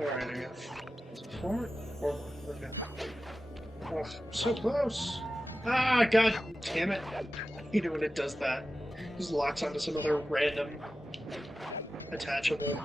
Alright, I guess. Is it forward? Forward. Okay. Oh, so close. Ah, god damn it. I hate it when it does that. Just locks onto some other random attachable.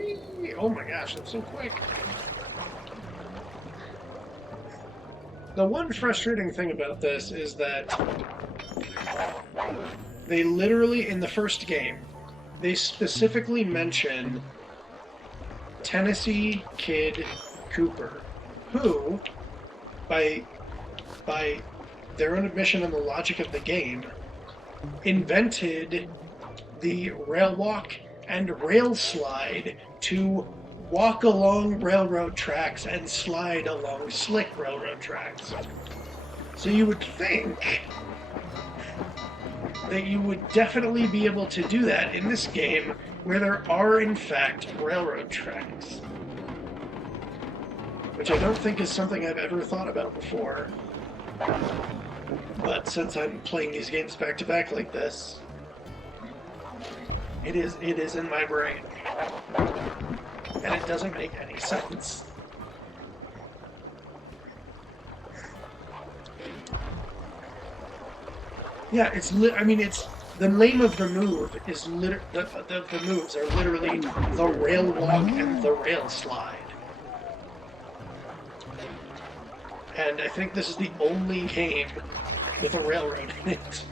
Whee! Oh my gosh, that's so quick. The one frustrating thing about this is that they literally, in the first game, they specifically mention Tennessee Kid Cooper, who, by their own admission and the logic of the game, invented the rail walk and rail slide to walk along railroad tracks and slide along slick railroad tracks. So you would think that you would definitely be able to do that in this game where there are, in fact, railroad tracks. Which I don't think is something I've ever thought about before. But since I'm playing these games back to back like this, it is in my brain. And it doesn't make any sense. Yeah, it's the name of the move is the moves are literally the rail walk and the rail slide. And I think this is the only game with a railroad in it.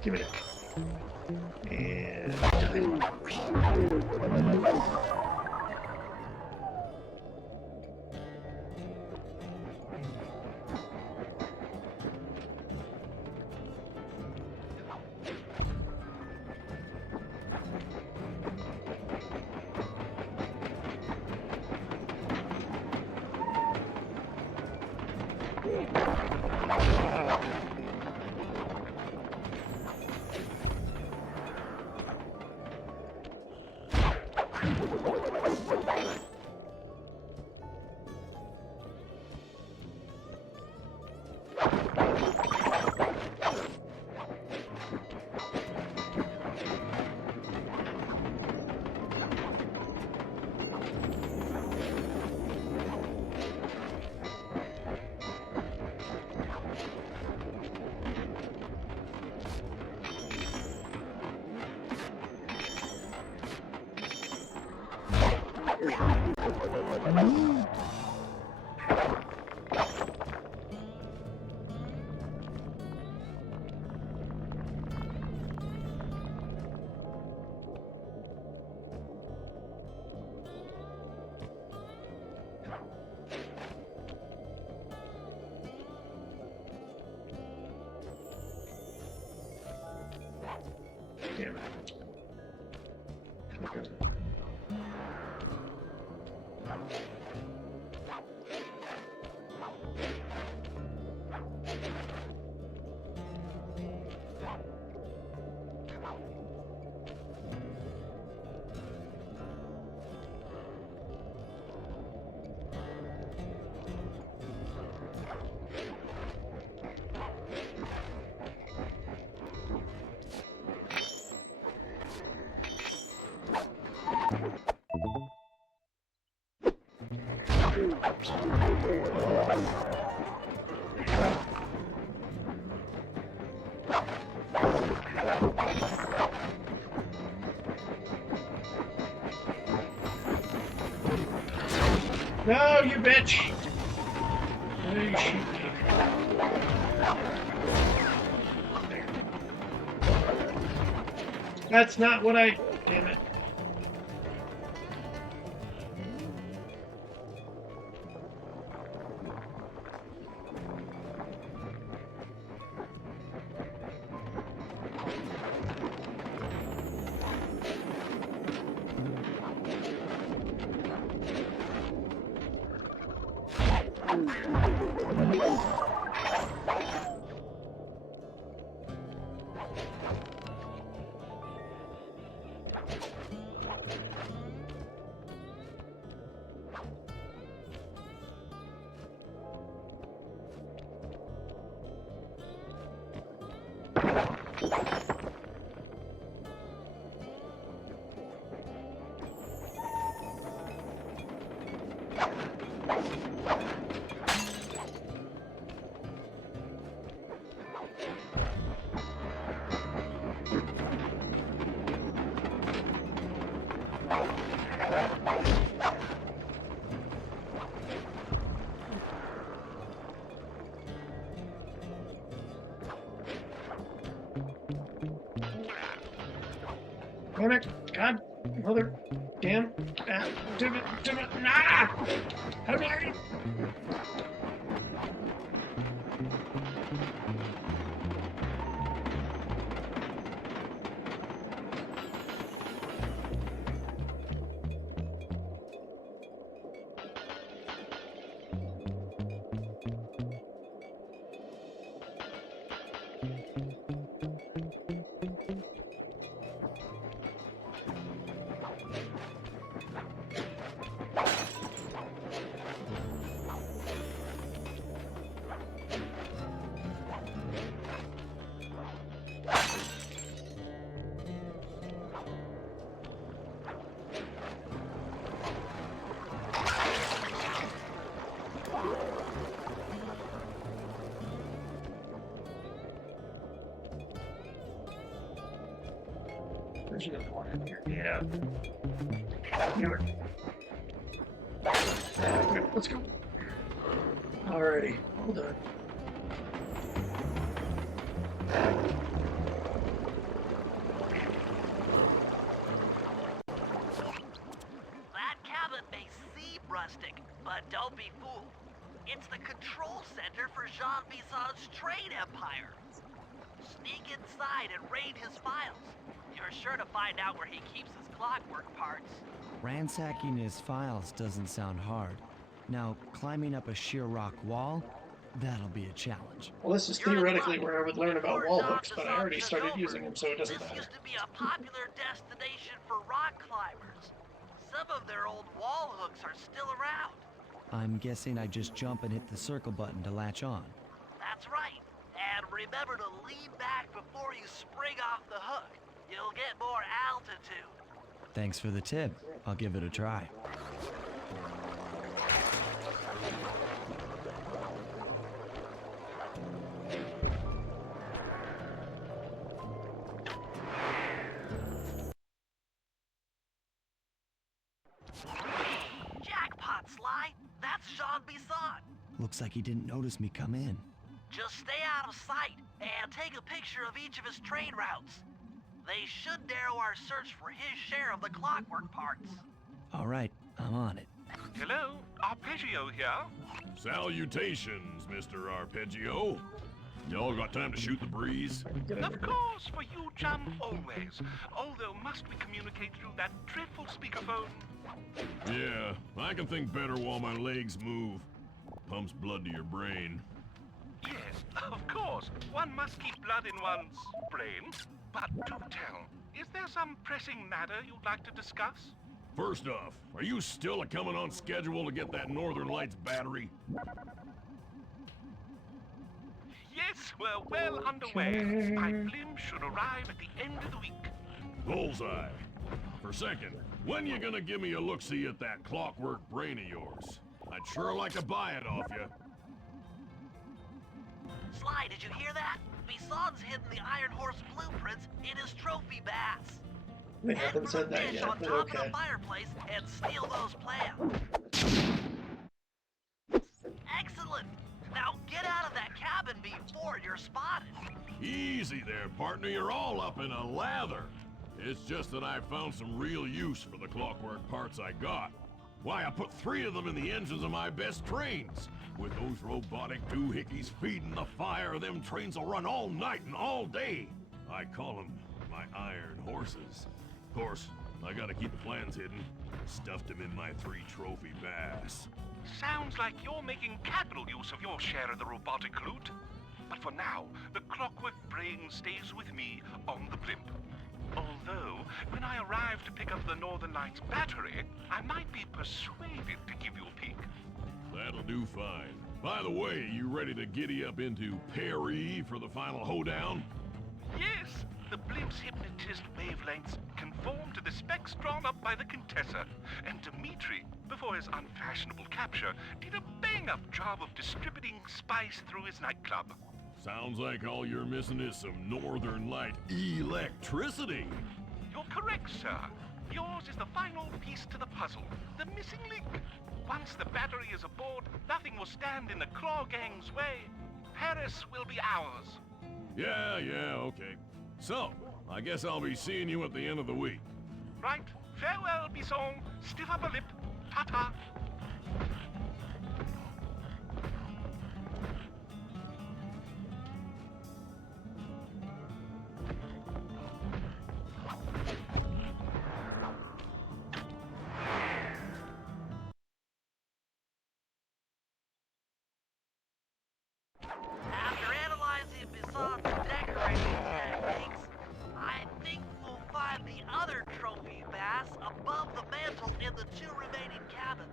Give it a... And... Damn it. Okay. No, you bitch! No, you shoot me. That's not what I... Damn it. Damn it. God, mother, damn, damn it, ah! How dare you? There's another one in here. Yeah. Knew it. Okay, let's go. Alrighty, hold on. That cabin may seem rustic, but don't be fooled. It's the control center for Jean Bison's trade empire. Sneak inside and raid his files. You're sure to find out where he keeps his clockwork parts. Ransacking his files doesn't sound hard. Now, climbing up a sheer rock wall, that'll be a challenge. Well, this is You're in theoretically luck. where I would learn about Before wall Jean hooks, but I Bisson already took started over, using them, so it doesn't this matter. used to be a popular destination for rock climbers. Some of their old wall hooks are still around. I'm guessing I just jump and hit the circle button to latch on. That's right. And remember to lean back before you spring off the hook. You'll get more altitude. Thanks for the tip. I'll give it a try. Jackpot, Sly. That's Jean Bisson. Looks like he didn't notice me come in. Just stay out of sight and take a picture of each of his trade routes. They should narrow our search for his share of the clockwork parts. All right, I'm on it. Hello, Arpeggio here. Salutations, Mr. Arpeggio. Y'all got time to shoot the breeze? Of course, for you, chum, always. Although, must we communicate through that dreadful speakerphone? Yeah, I can think better while my legs move. Pumps blood to your brain. Yes, of course. One must keep blood in one's brain. But do tell, is there some pressing matter you'd like to discuss? First off, are you still coming on schedule to get that Northern Lights battery? Yes, we're well underway. My blimp should arrive at the end of the week. Bullseye. For second, when you gonna give me a look-see at that clockwork brain of yours? I'd sure like to buy it off you. Sly, did you hear that? Bison's hidden the Iron Horse blueprints in his trophy baths. They Head haven't for said the that bench yet, on but top of okay. the fireplace and steal those plans. Excellent. Now get out of that cabin before you're spotted. Easy there, partner. You're all up in a lather. It's just that I found some real use for the clockwork parts I got. Why, I put 3 of them in the engines of my best trains. With those robotic doohickeys feeding the fire, them trains will run all night and all day. I call them my iron horses. Of course, I gotta keep the plans hidden. Stuffed them in my 3 trophy bass. Sounds like you're making capital use of your share of the robotic loot. But for now, the clockwork brain stays with me on the blimp. Although, when I arrive to pick up the Northern Lights battery, I might be persuaded to give you a peek. That'll do fine. By the way, you ready to giddy up into Paris for the final hoedown? Yes, the blimp's hypnotist wavelengths conform to the specs drawn up by the Contessa, and Dmitri, before his unfashionable capture, did a bang-up job of distributing spice through his nightclub. Sounds like all you're missing is some Northern Light electricity. You're correct, sir. Yours is the final piece to the puzzle, the missing link. Once the battery is aboard, nothing will stand in the Claw Gang's way. Paris will be ours. Yeah, okay. So, I guess I'll be seeing you at the end of the week. Right. Farewell, Bisson. Stiff upper lip. Ta-ta. After analyzing Bisson's decorating techniques, I think we'll find the other trophy bass above the mantle in the 2 remaining cabins.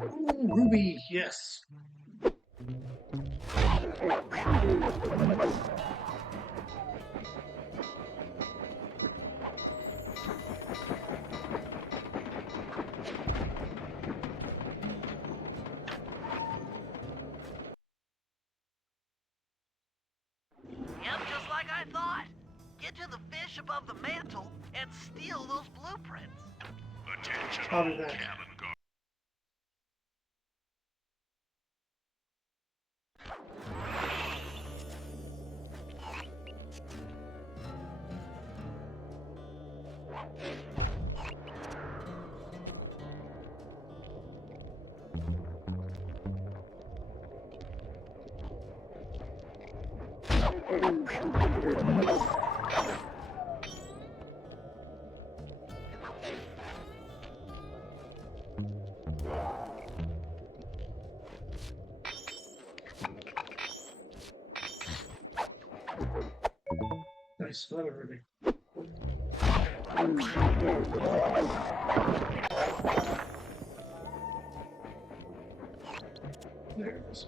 Ooh, Ruby, yes. Yep, just like I thought. Get to the fish above the mantle and steal those blueprints. Attention Probably all that. cabin guards. Nice, another Ruby. There it is.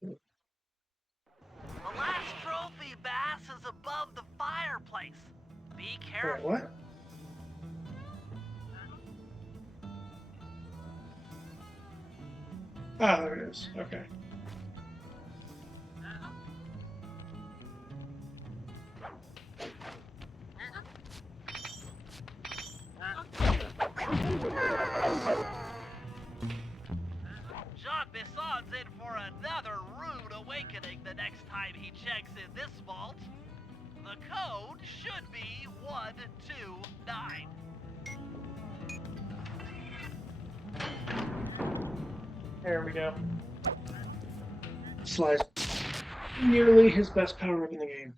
The last trophy bass is above the fireplace. Be Wait, careful. what? Ah, there it is. Okay. Jacques Bisson's in for another rude awakening the next time he checks in this vault. The code should be 129. There we go. Slice. Nearly his best power up in the game.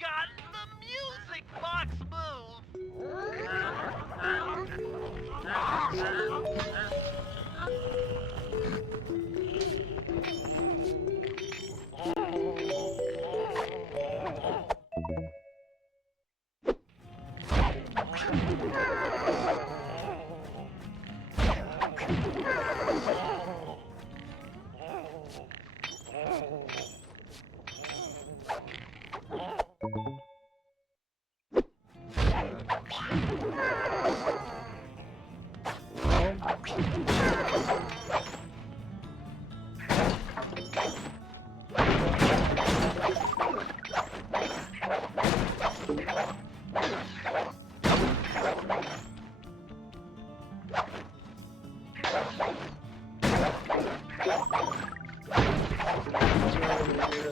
Got the music box move.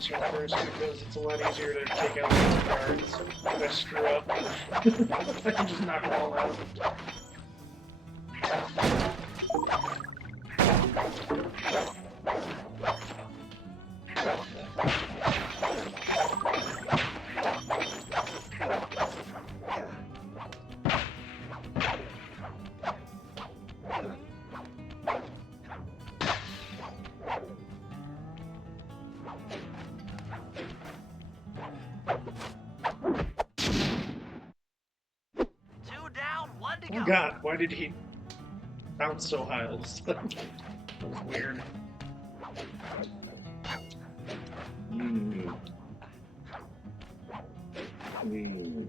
this one first because it's a lot easier to take out the guards if I screw up. I can just knock them all out. go. God, why did he bounce so high all of a sudden? That was weird. Mm. Mm.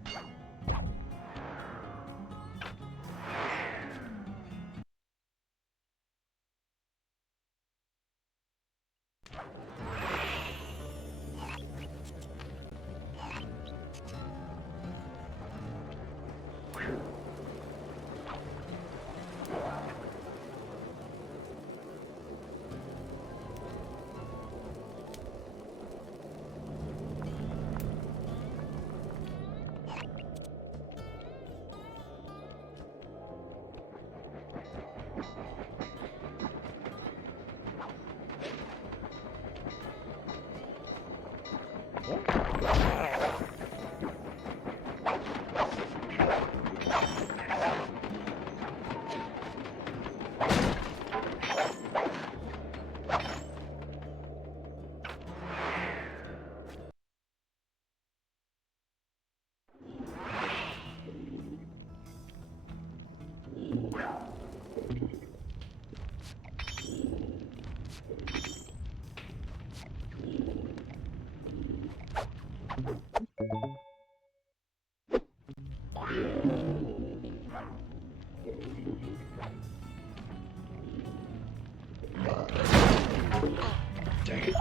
Dang it.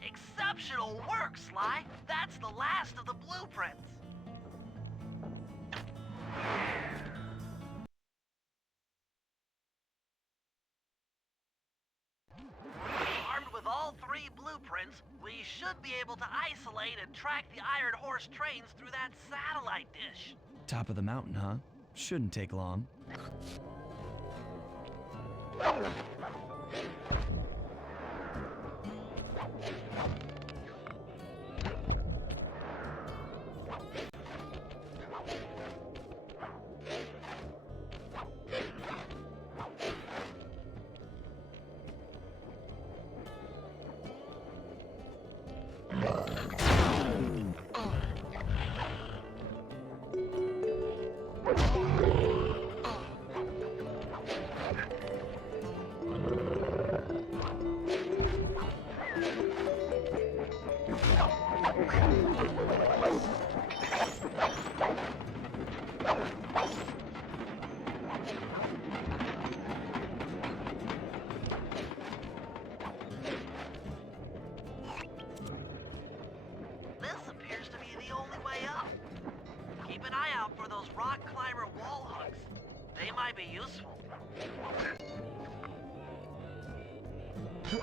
Exceptional work, Sly. That's the last of the blueprints. Armed with all 3 blueprints, we should be able to isolate and track the Iron Horse trains through that satellite dish. Top of the mountain, huh? Shouldn't take long. This appears to be the only way up. Keep an eye out for those rock climber wall hooks. They might be useful. This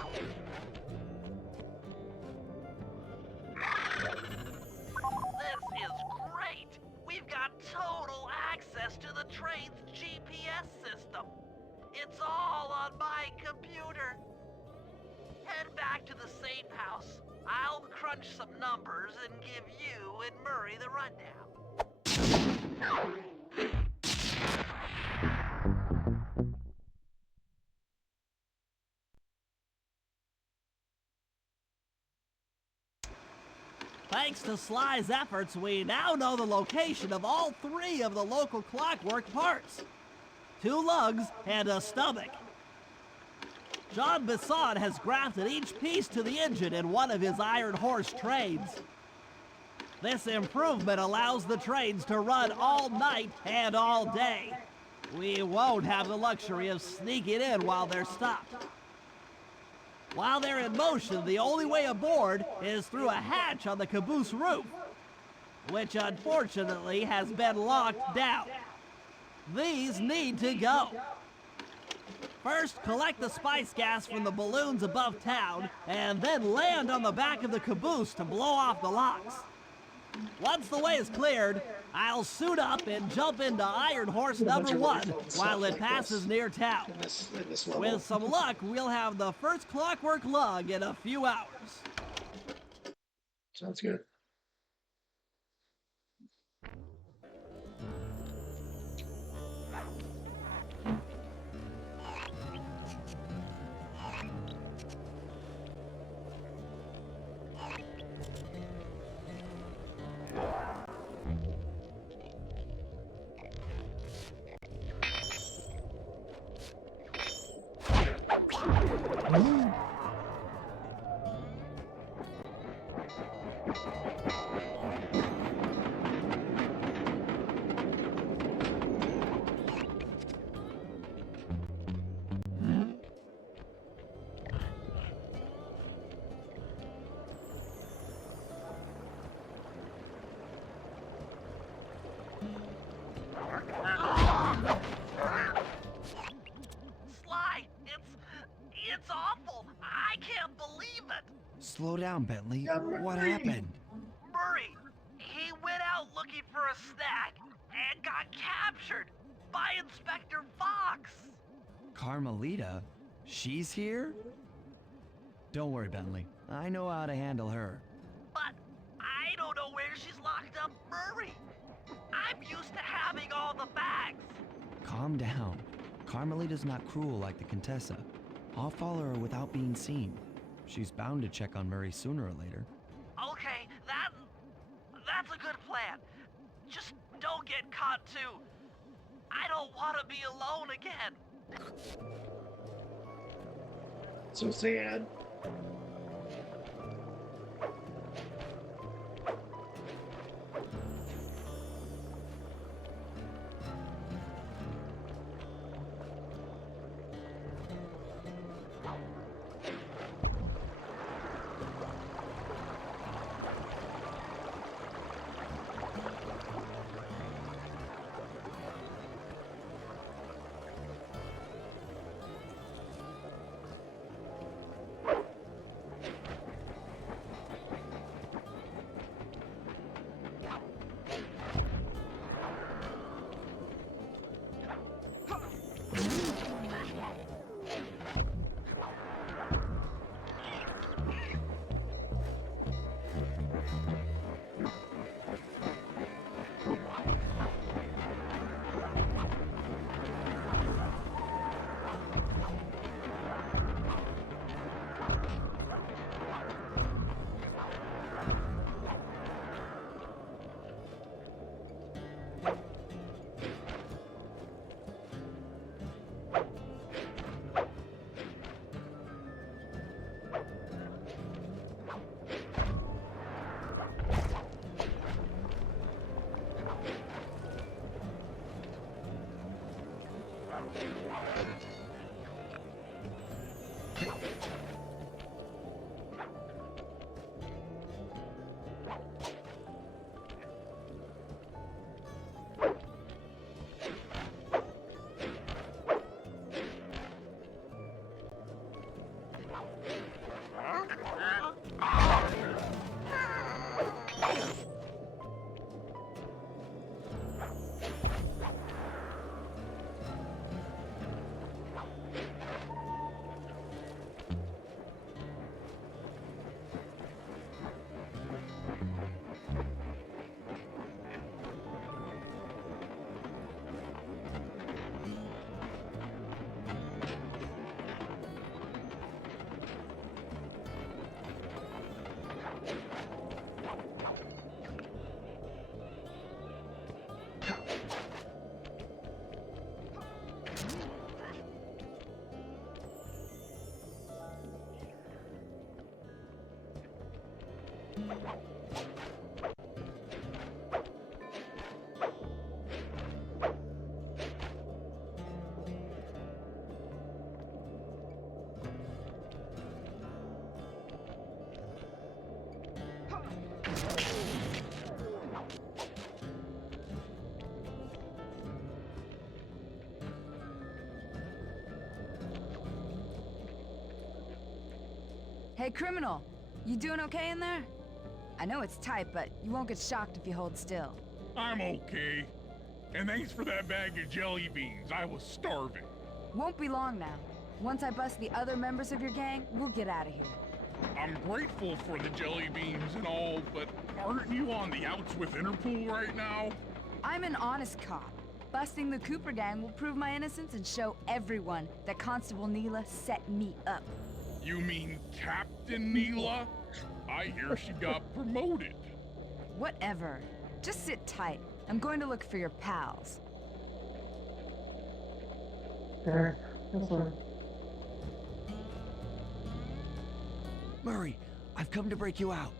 is great! We've got total access to the train's GPS system. It's all on my computer. Head back to the safe house. I'll crunch some numbers and give you and Murray the rundown. Thanks to Sly's efforts, we now know the location of all 3 of the local clockwork parts. 2 lugs and a stomach. John Bisson has grafted each piece to the engine in one of his Iron Horse trains. This improvement allows the trains to run all night and all day. We won't have the luxury of sneaking in while they're stopped. While they're in motion, the only way aboard is through a hatch on the caboose roof, which unfortunately has been locked down. These need to go. First, collect the spice gas from the balloons above town, and then land on the back of the caboose to blow off the locks. Once the way is cleared, I'll suit up and jump into Iron Horse number 1 while it passes near town. In this level. With some luck, we'll have the first clockwork lug in a few hours. Sounds good. Sly, it's awful. I can't believe it. Slow down, Bentley. Yeah, What Murray. happened? Murray, he went out looking for a snack and got captured by Inspector Fox. Carmelita? She's here? Don't worry, Bentley. I know how to handle her. But I don't know where she's locked up Murray. I'm used to having all the facts. Calm down. Carmelita's not cruel like the Contessa. I'll follow her without being seen. She's bound to check on Murray sooner or later. Okay, that's a good plan. Just don't get caught too. I don't want to be alone again. So sad. Hey, criminal. You doing okay in there? I know it's tight, but you won't get shocked if you hold still. I'm okay. And thanks for that bag of jelly beans. I was starving. Won't be long now. Once I bust the other members of your gang, we'll get out of here. I'm grateful for the jelly beans and all, but aren't you on the outs with Interpol right now? I'm an honest cop. Busting the Cooper gang will prove my innocence and show everyone that Constable Neela set me up. You mean Captain Neela? I hear she got promoted. Whatever. Just sit tight. I'm going to look for your pals. Alright, that's fine. Murray, I've come to break you out.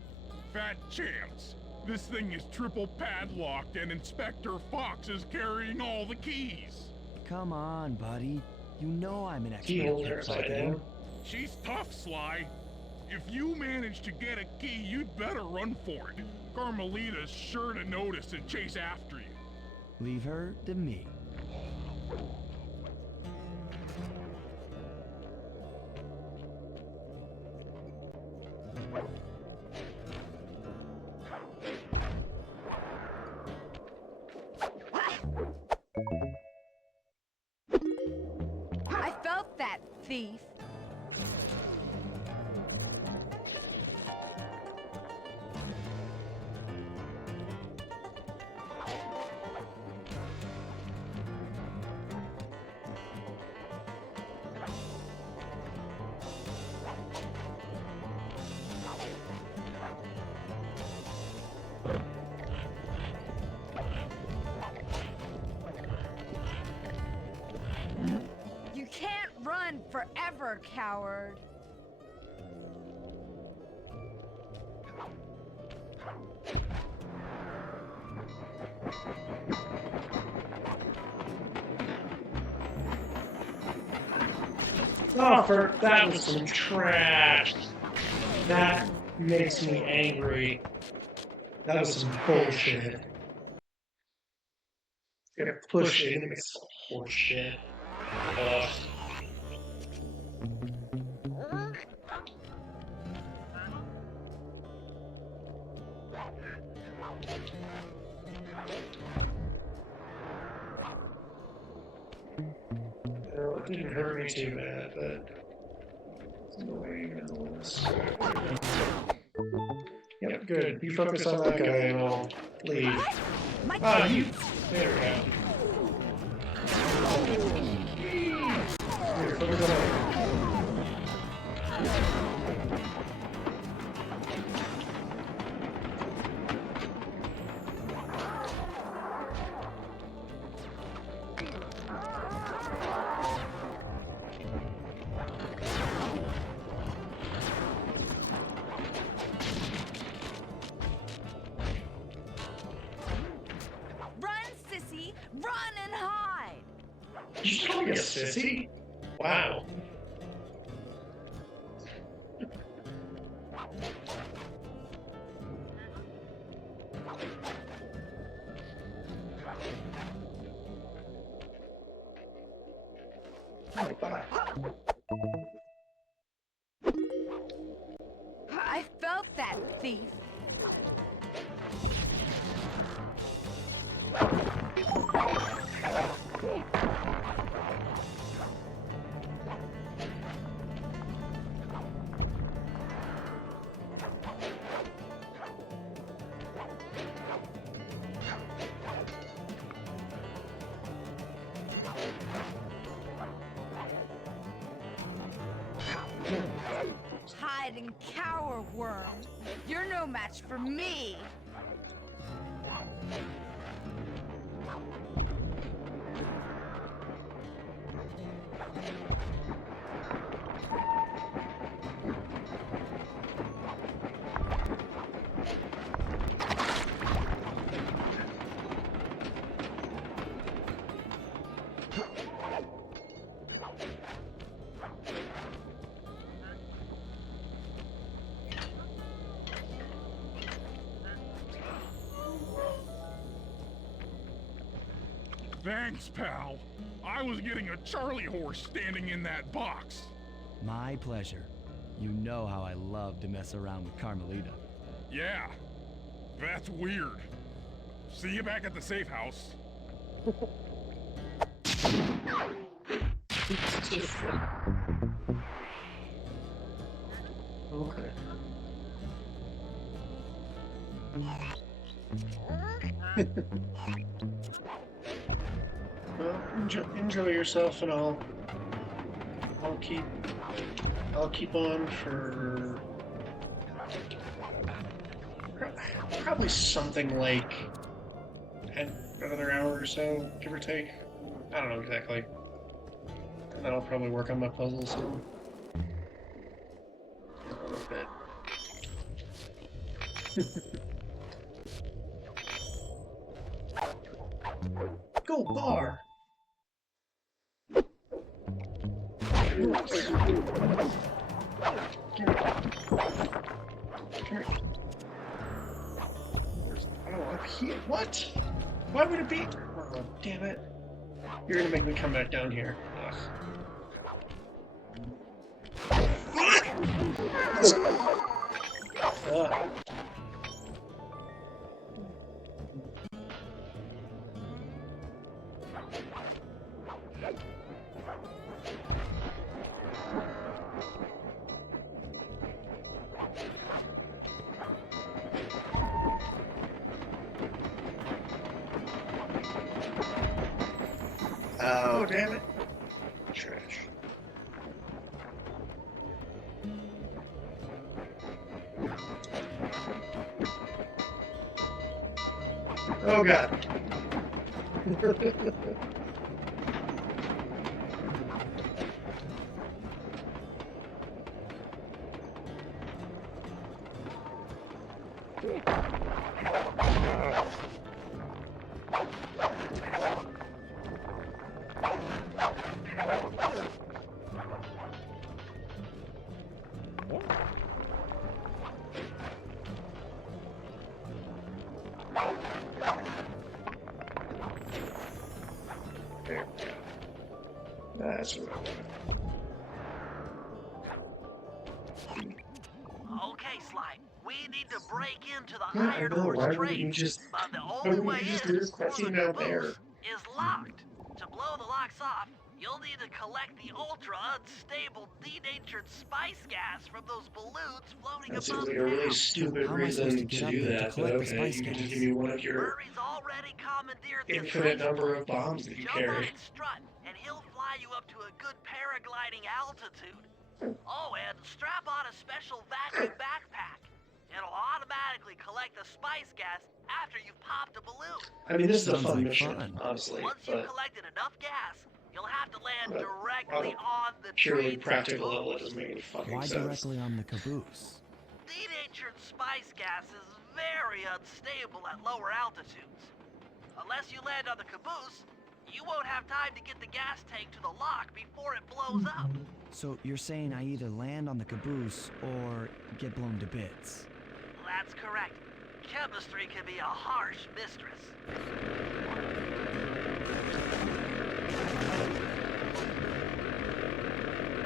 Fat chance. This thing is triple padlocked and Inspector Fox is carrying all the keys. Come on, buddy. You know I'm an expert. Key holder at upside fighting. down. She's tough, Sly. If you manage to get a key, you'd better run for it. Carmelita's sure to notice and chase after you. Leave her to me. I felt that, thief. You can't run forever, coward. Oh, that was some trash. That makes me angry. That was some bullshit. Gonna push it into some horseshit. Ugh. Well, it didn't hurt me too bad, but it's annoying nonetheless. Yep, good. You focus on that guy and I'll leave. My Ah, you. There we go. Here, focus on that. Run, sissy! Run and hide! You just call me a sissy? Wow. Oh, bye. I felt that, thief. Hide and cower, worm. You're no match for me. Thanks, pal. I was getting a Charlie horse standing in that box. My pleasure. You know how I love to mess around with Carmelita. Yeah, that's weird. See you back at the safe house. Okay. Well, enjoy yourself, and I'll keep on for probably something like another hour or so, give or take. I don't know exactly. And then I'll probably work on my puzzles and a little bit. Go bar! Come here. Oh, up here. What? Why would it be? Oh, damn it. You're gonna make me come back down here. Ugh. Oh, damn it. Trash. Oh, God. There we go. That's what I want. Okay, Sly. We need to break into the Yeah, I Iron know. Horse Why wouldn't you train. just... But the Why only wouldn't way you just in do this through the cutscene down there? caboose is locked. To blow the locks off, you'll need to collect the ultra-unstable denatured spice gas from those balloons floating That seems above like a really town. stupid How am I supposed to reason get to up do there to that, but collect the okay, spice you can just gas? give me one of your Murray's already commandeered this infinite number raceboat. of bombs that you Jump on carry. its strut, and he'll fly you up to a good paragliding altitude. Oh, and strap on a special vacuum backpack. It'll automatically collect the spice gas after you've popped a balloon. I mean, this is a Sounds fun like mission, fun. honestly, Once you've but collected enough gas, you'll have to land But directly on the purely train's practical level, it caboose. doesn't make any fucking Why sense. directly on the caboose? Denatured spice gas is very unstable at lower altitudes. Unless you land on the caboose, you won't have time to get the gas tank to the lock before it blows up. So you're saying I either land on the caboose or get blown to bits? That's correct. Chemistry can be a harsh mistress.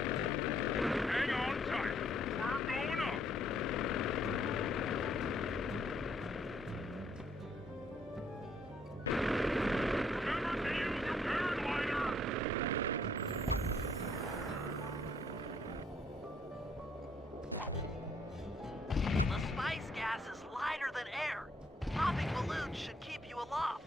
Hang on tight. We're going up. Remember to use your paraglider. The spice gas is lighter than air. Popping balloons should keep you aloft.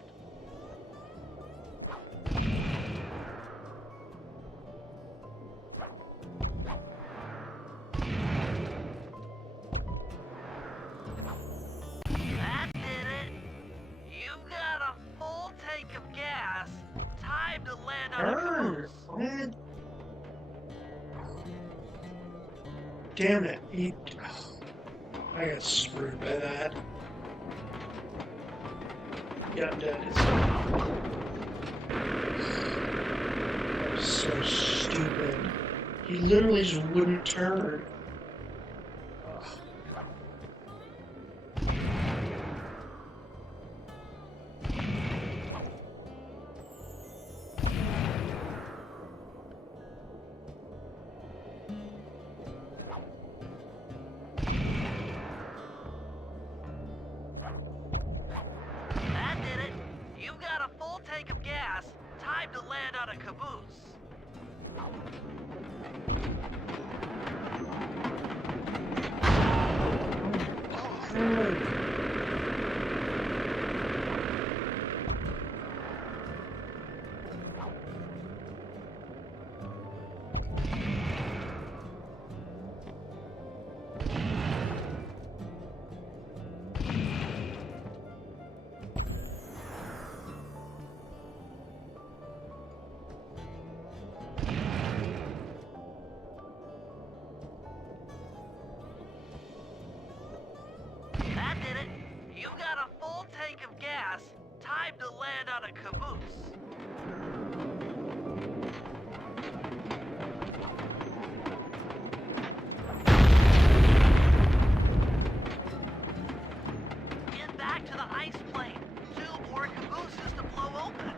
That did it. You've got a full tank of gas. Time to land on a Arr, caboose. man. Damn it. I got screwed by that. Yeah, I'm dead. That was so stupid. He literally just wouldn't turn. Ugh. out a caboose. That did it. You got a full tank of gas. Time to land on a caboose. Get back to the ice plane. 2 more cabooses to blow open.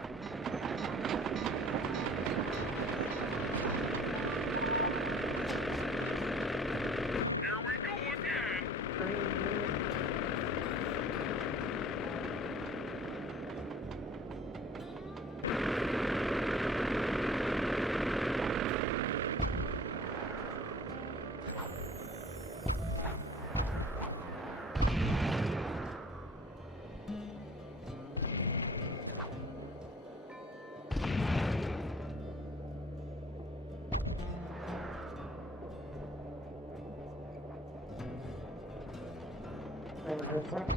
Here we go again.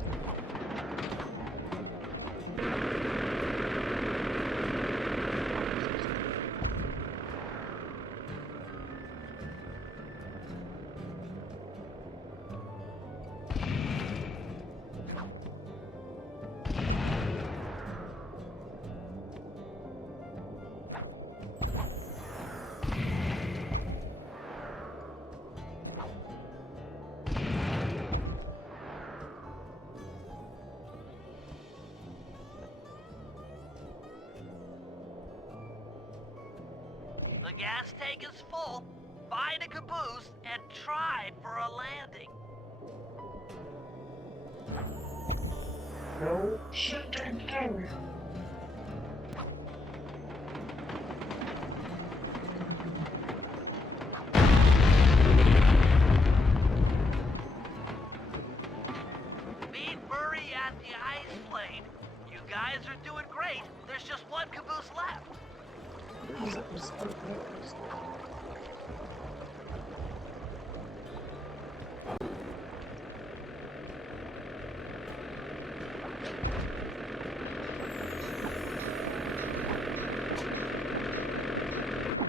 The gas tank is full. Find a caboose and try for a landing. No shit, damn. Meet Murray at the ice plane. You guys are doing great. There's just one caboose left.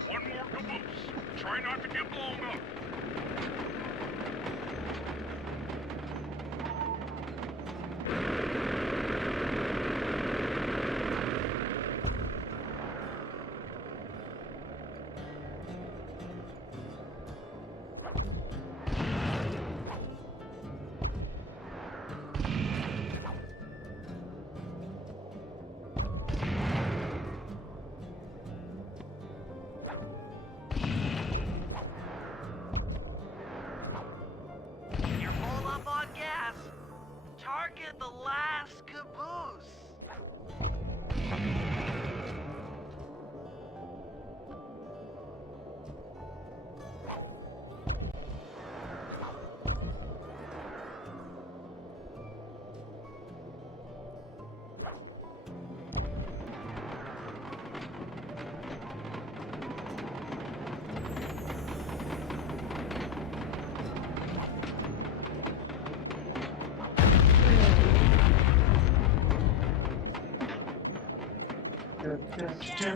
One more caboose. Try not to get blown up. You're full up on gas. Target the last caboose.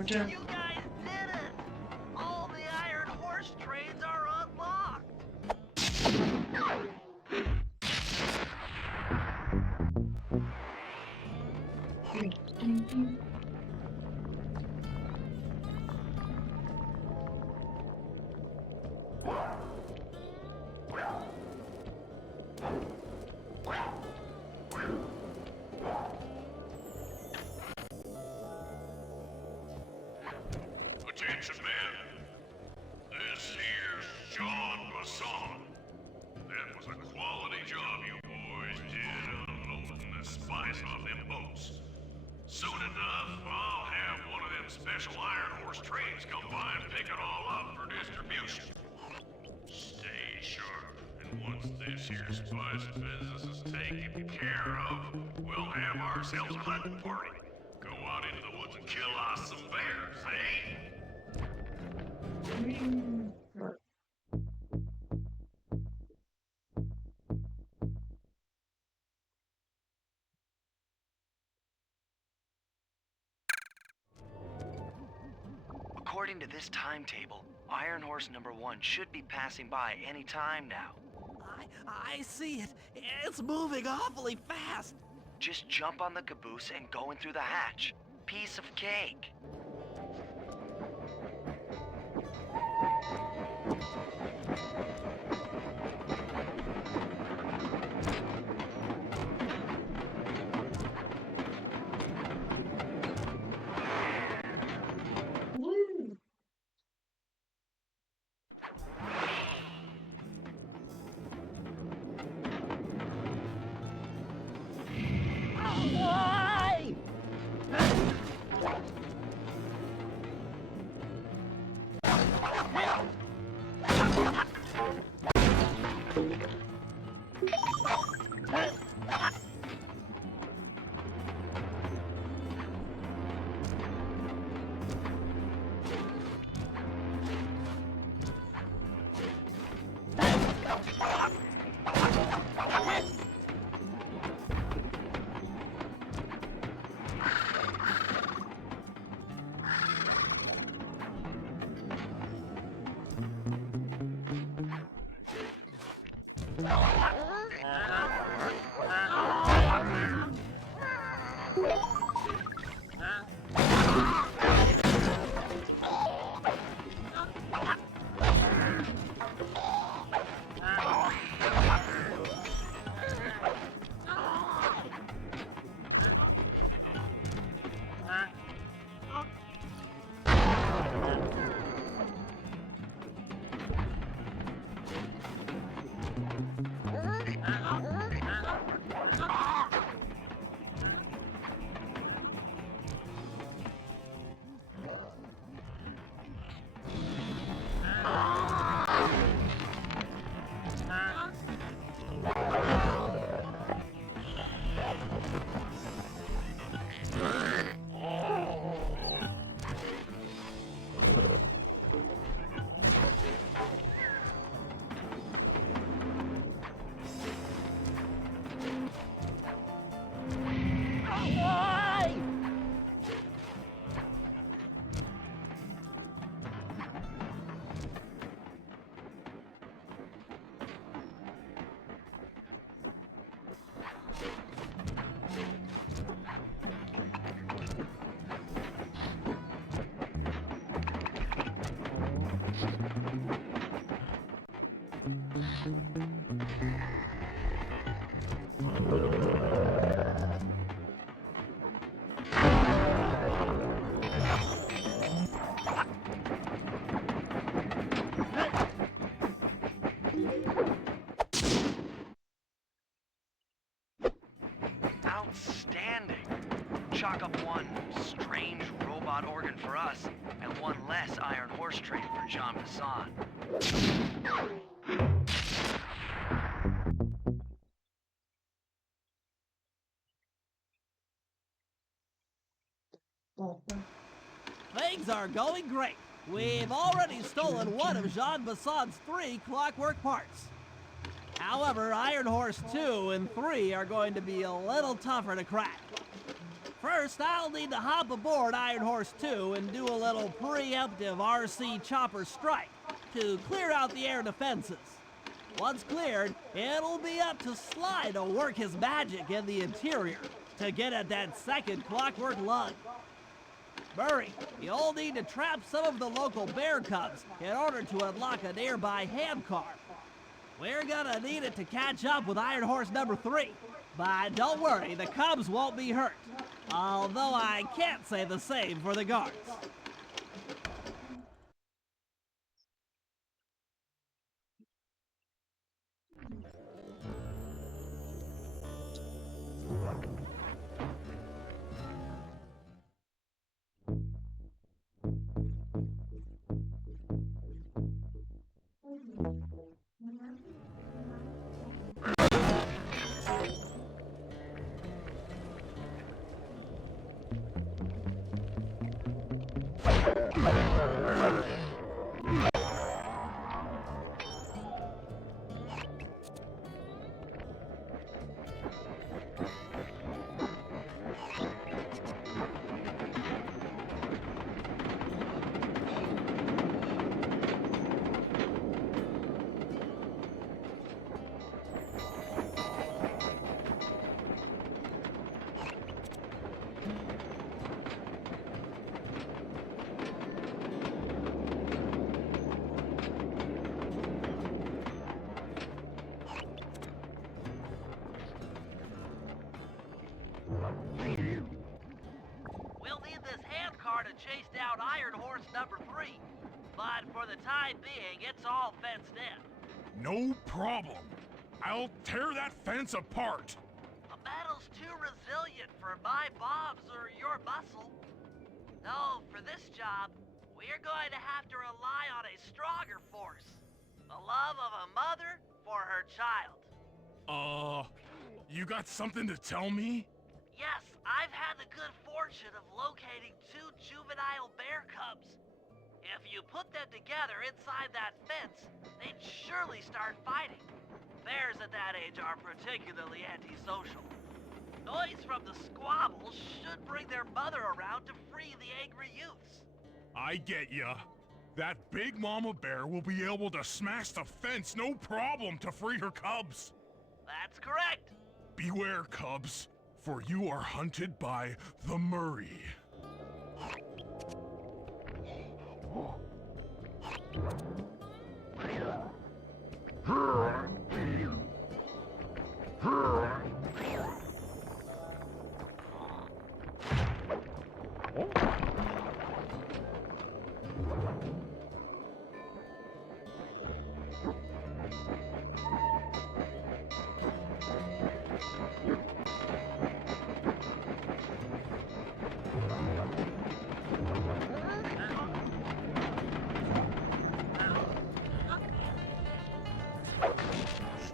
Jam. You guys did it! All the Iron Horse trains are unlocked! Attention, man. This here's John Basson. That was a quality job you boys did unloading the spice off them boats. Soon enough, I'll have one of them special Iron Horse trains come by and pick it all up for distribution. Stay sharp, and once this here spice business is taken care of, we'll have ourselves a hunting party. Go out into the woods and kill us some bears, eh? According to this timetable, Iron Horse number 1 should be passing by any time now. I see it. It's moving awfully fast. Just jump on the caboose and go in through the hatch. Piece of cake. Woo! Why? Outstanding. Chalk up one strange robot organ for us, and one less Iron Horse train for John Bassan. Things are going great. We've already stolen one of Jean Bassan's 3 clockwork parts. However, Iron Horse 2 and 3 are going to be a little tougher to crack. First, I'll need to hop aboard Iron Horse 2 and do a little preemptive RC chopper strike to clear out the air defenses. Once cleared, it'll be up to Sly to work his magic in the interior to get at that second clockwork lug. Murray, you'll need to trap some of the local bear cubs in order to unlock a nearby hand car. We're gonna need it to catch up with Iron Horse number 3. But don't worry, the cubs won't be hurt. Although I can't say the same for the guards. We'll need this hand car to chase down Iron Horse number 3. But for the time being, it's all fenced in. No problem. I'll tear that fence apart. The metal's too resilient for my bombs or your muscle. No, for this job, we're going to have to rely on a stronger force. The love of a mother for her child. You got something to tell me? Yes, I've had the good fortune of locating 2 juvenile bear cubs. If you put them together inside that fence, they'd surely start fighting. Bears at that age are particularly antisocial. Noise from the squabbles should bring their mother around to free the angry youths. I get ya. That big mama bear will be able to smash the fence no problem to free her cubs. That's correct. Beware, cubs, for you are hunted by the Murray.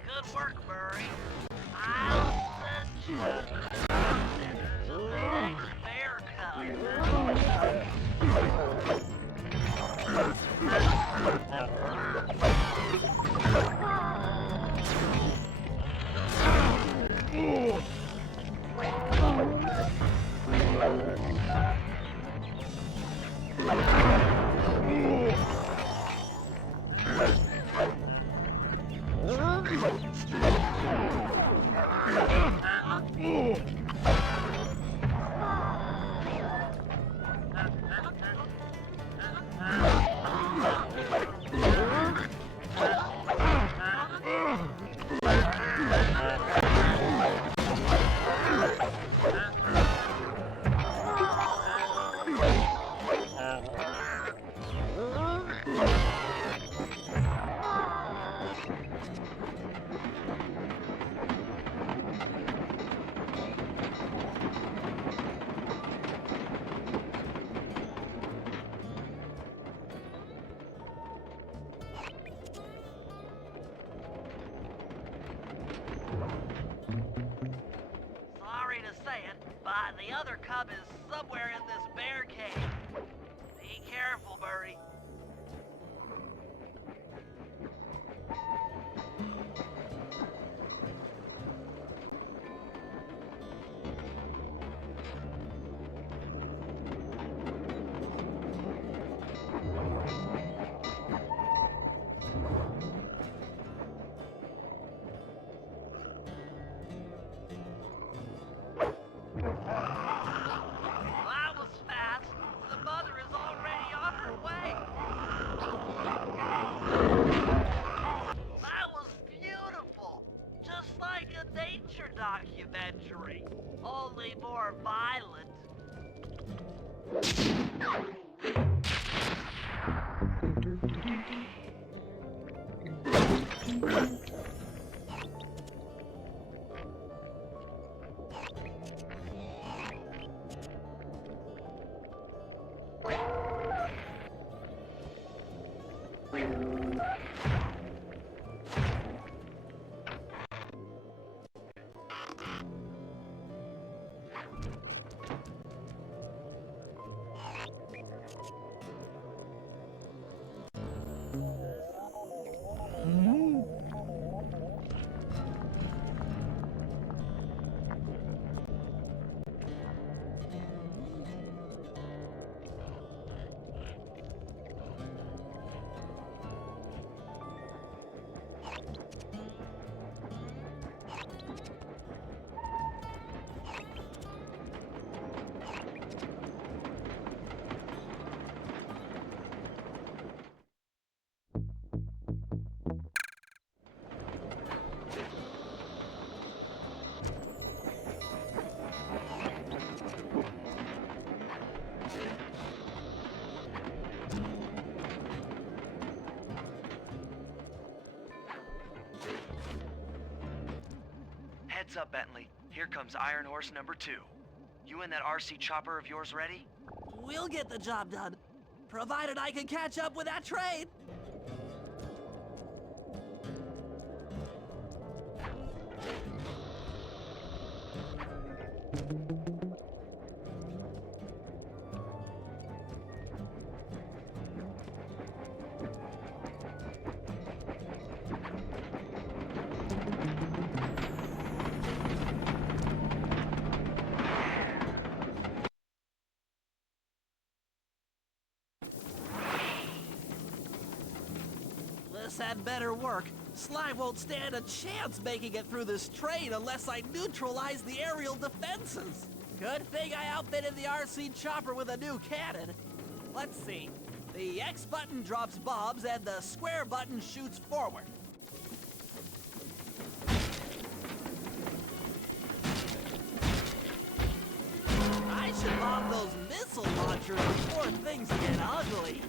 Good work, Murray. I'll send you to the next bear Sorry to say it, but the other cub is somewhere in this bear cave. Be careful, Murray. That was fast. The mother is already on her way. That was beautiful. Just like a nature documentary. Only more violent. Heads up, Bentley. Here comes Iron Horse number 2. You and that RC chopper of yours ready? We'll get the job done, provided I can catch up with that train. This had better work. Sly won't stand a chance making it through this train unless I neutralize the aerial defenses. Good thing I outfitted the RC chopper with a new cannon. Let's see. The X button drops bombs and the square button shoots forward. I should bomb those missile launchers before things get ugly.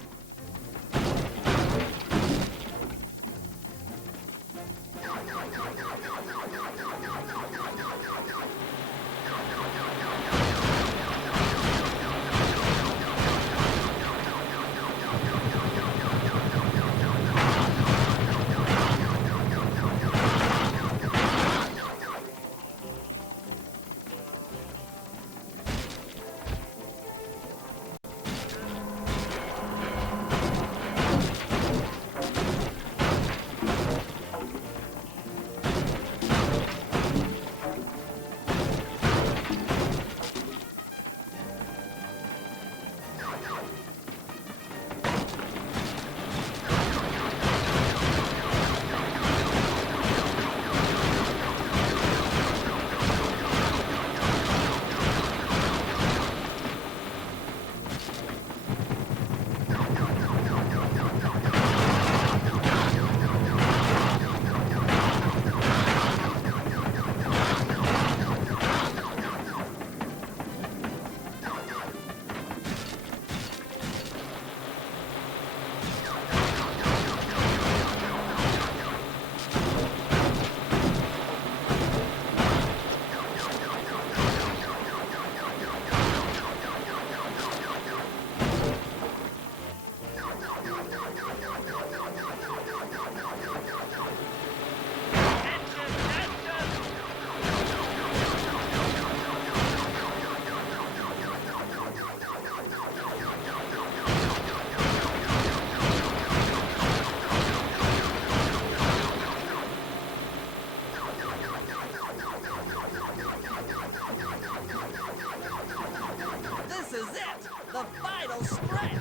This is it! The final stretch!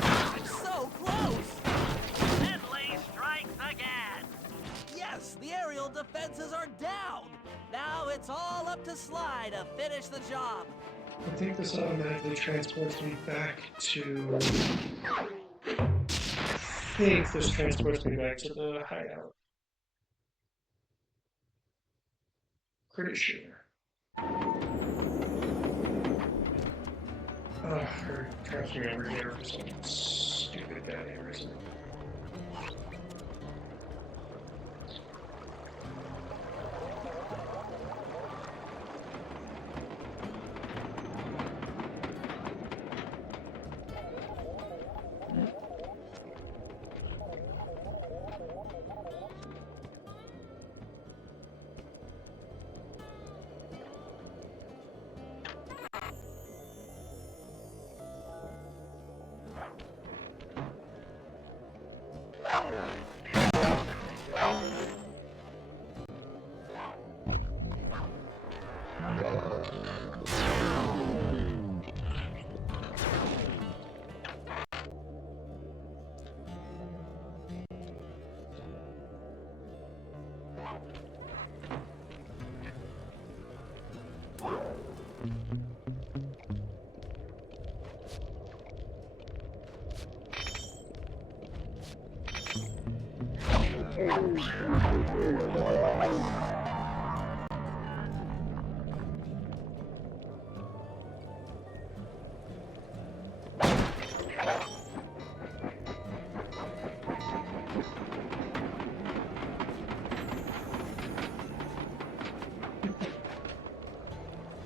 I'm so close! Bentley strikes again! Yes, the aerial defenses are down! Now it's all up to Sly to finish the job. I think this automatically transports me back to. I think this transports me back to the hideout. Pretty sure. Or perhaps we never here for some stupid bad reason.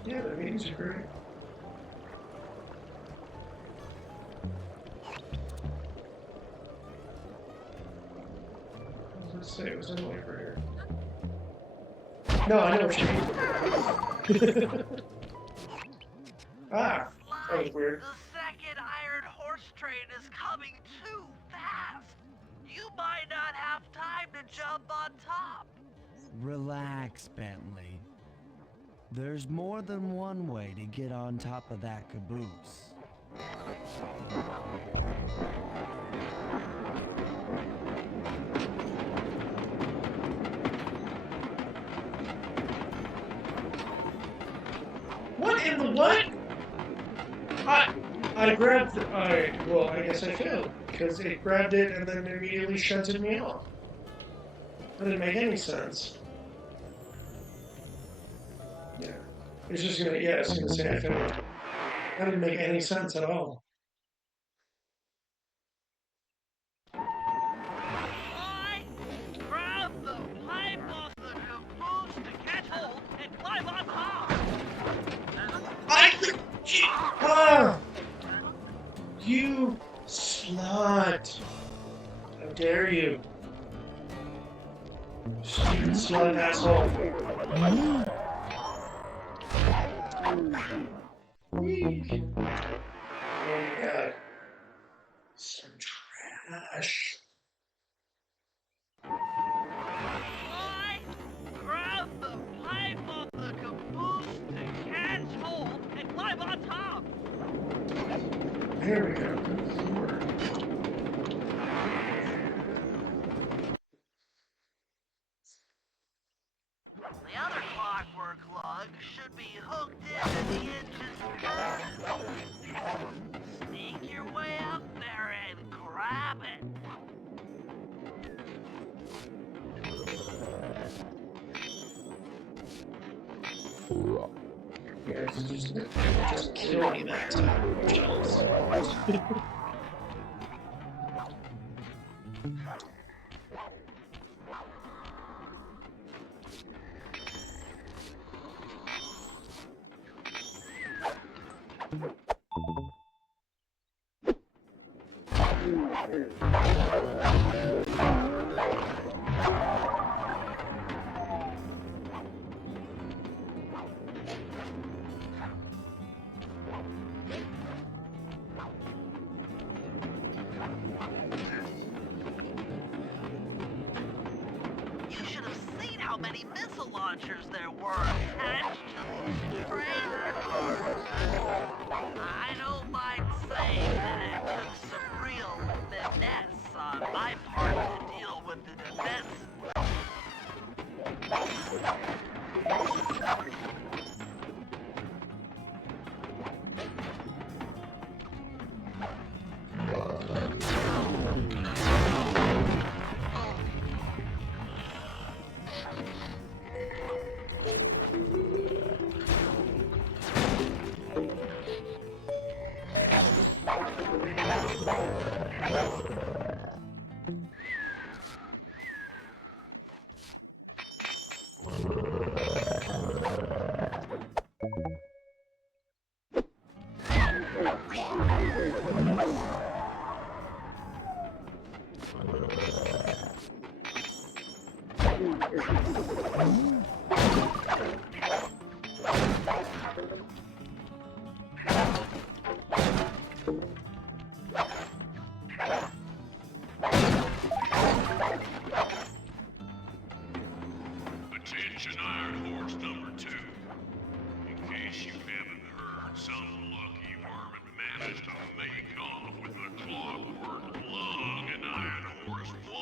Yeah, the meetings are great. I was gonna say it was in over here. No, I know what you mean. Ah, that was weird. The second iron horse train is coming too fast. You might not have time to jump on top. Relax, Bentley. There's more than one way to get on top of that caboose. What in the what? I grabbed. Well, I guess I failed because it grabbed it and then immediately shunted me off. That didn't make any sense. Yeah, it's just gonna. Yeah, it's gonna say I failed. That didn't make any sense at all. I grab the pipe off the caboose to catch hold and climb on top. You slut! How dare you? Stupid slut asshole. Whee. Oh my god. Some trash. I grab the pipe off the caboose to catch hold and climb on top. There we go. Good lord. The other clockwork lug should be hooked into the engine. Sneak your way up there and grab it. Yeah, just kill me that time. I'm jealous. You should have seen how many missile launchers there were attached to these trailer cars. I don't mind saying that it took some real finesse on my part to deal with the defense. Attention Iron Horse number 2. In case you haven't heard, some lucky varmint managed to make off with the clockwork lug and Iron Horse 1.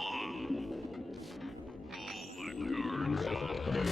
All the guards on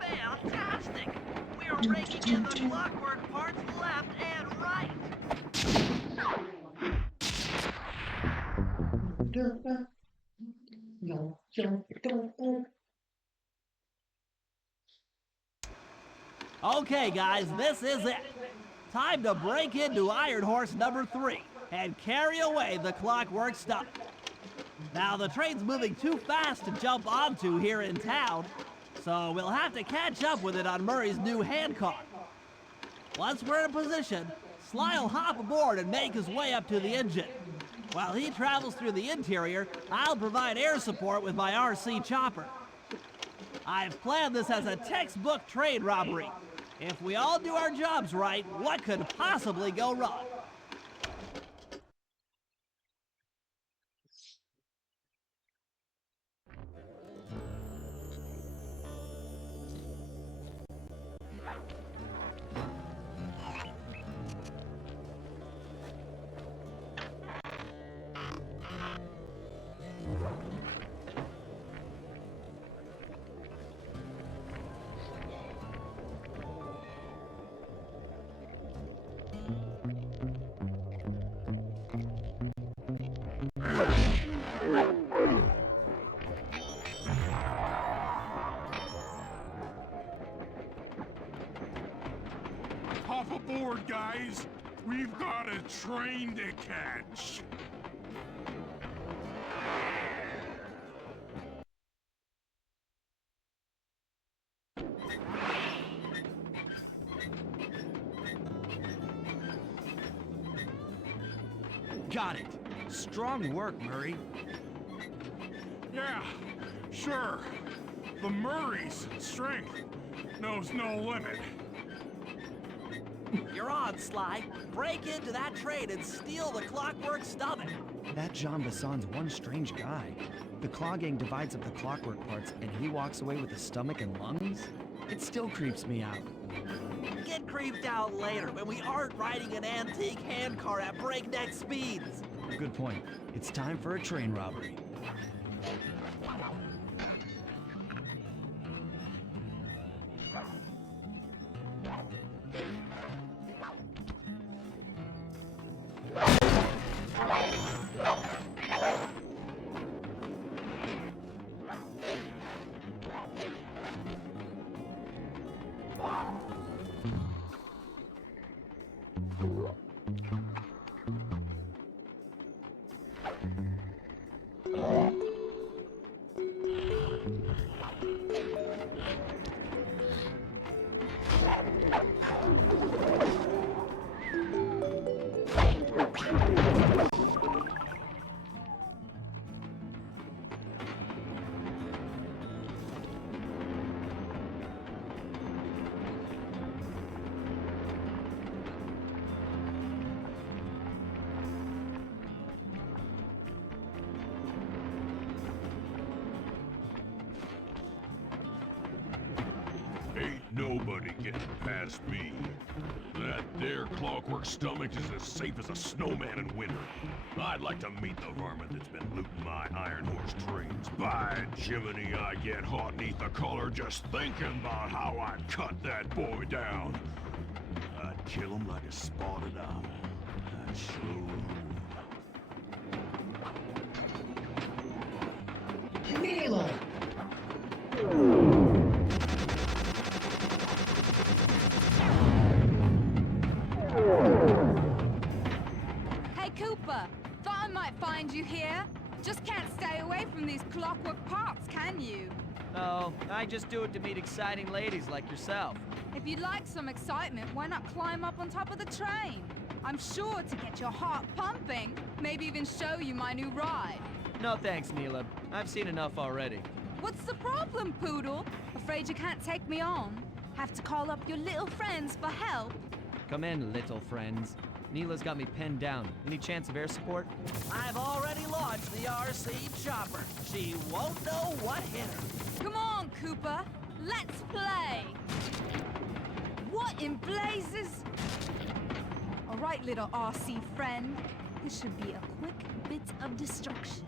Fantastic! We're raking in the clockwork parts left and right. Okay, guys, this is it. Time to break into Iron Horse number 3 and carry away the clockwork stuff. Now, the train's moving too fast to jump onto here in town, so we'll have to catch up with it on Murray's new handcar. Once we're in position, Sly'll hop aboard and make his way up to the engine. While he travels through the interior, I'll provide air support with my RC chopper. I've planned this as a textbook train robbery. If we all do our jobs right, what could possibly go wrong? Hop aboard, guys. We've got a train to catch. Got it. Strong work, Murray. Yeah, sure. The Murray's strength knows no limit. You're on, Sly. Break into that train and steal the clockwork stomach. That Jean Basson's one strange guy. The Claw Gang divides up the clockwork parts and he walks away with the stomach and lungs? It still creeps me out. Get creeped out later when we aren't riding an antique handcar at breakneck speeds. Good point. It's time for a train robbery. Ain't nobody getting past me. That there clockwork stomach is as safe as a snowman in winter. I'd like to meet the varmint that's been looting my Iron Horse trains. By Jiminy, I get hot neath the collar just thinking about how I'd cut that boy down. I'd kill him like a spotted owl. I'd slow. Mila! Hey, Cooper. Thought I might find you here. Just can't stay away from these clockwork parts, can you? No, I just do it to meet exciting ladies like yourself. If you'd like some excitement, why not climb up on top of the train? I'm sure to get your heart pumping. Maybe even show you my new ride. No thanks, Neela. I've seen enough already. What's the problem, Poodle? Afraid you can't take me on? Have to call up your little friends for help? Come in, little friends. Neela's got me pinned down. Any chance of air support? I've already launched the RC chopper. She won't know what hit her. Come on, Cooper. Let's play. What in blazes? All right, little RC friend. This should be a quick bit of destruction.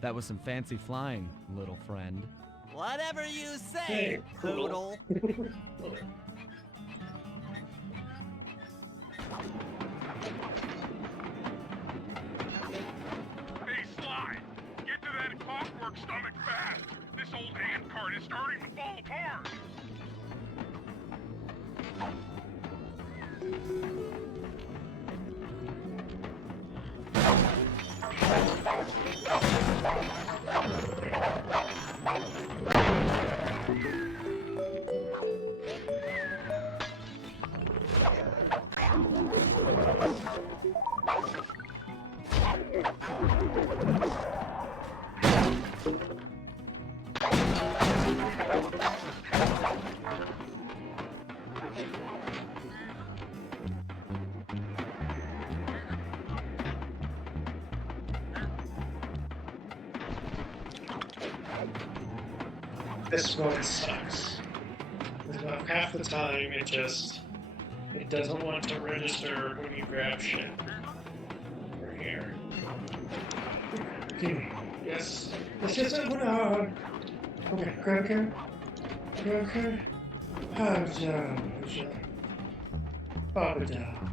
That was some fancy flying, little friend. Whatever you say, Hey, Poodle. Hey, Sly! Get to that clockwork stomach fast! This old handcart is starting to fall apart! This one sucks. About half the time, it doesn't want to register when you grab shit. Over here. Yes. It's just a okay, grab here. Grab here. Up down. Up down.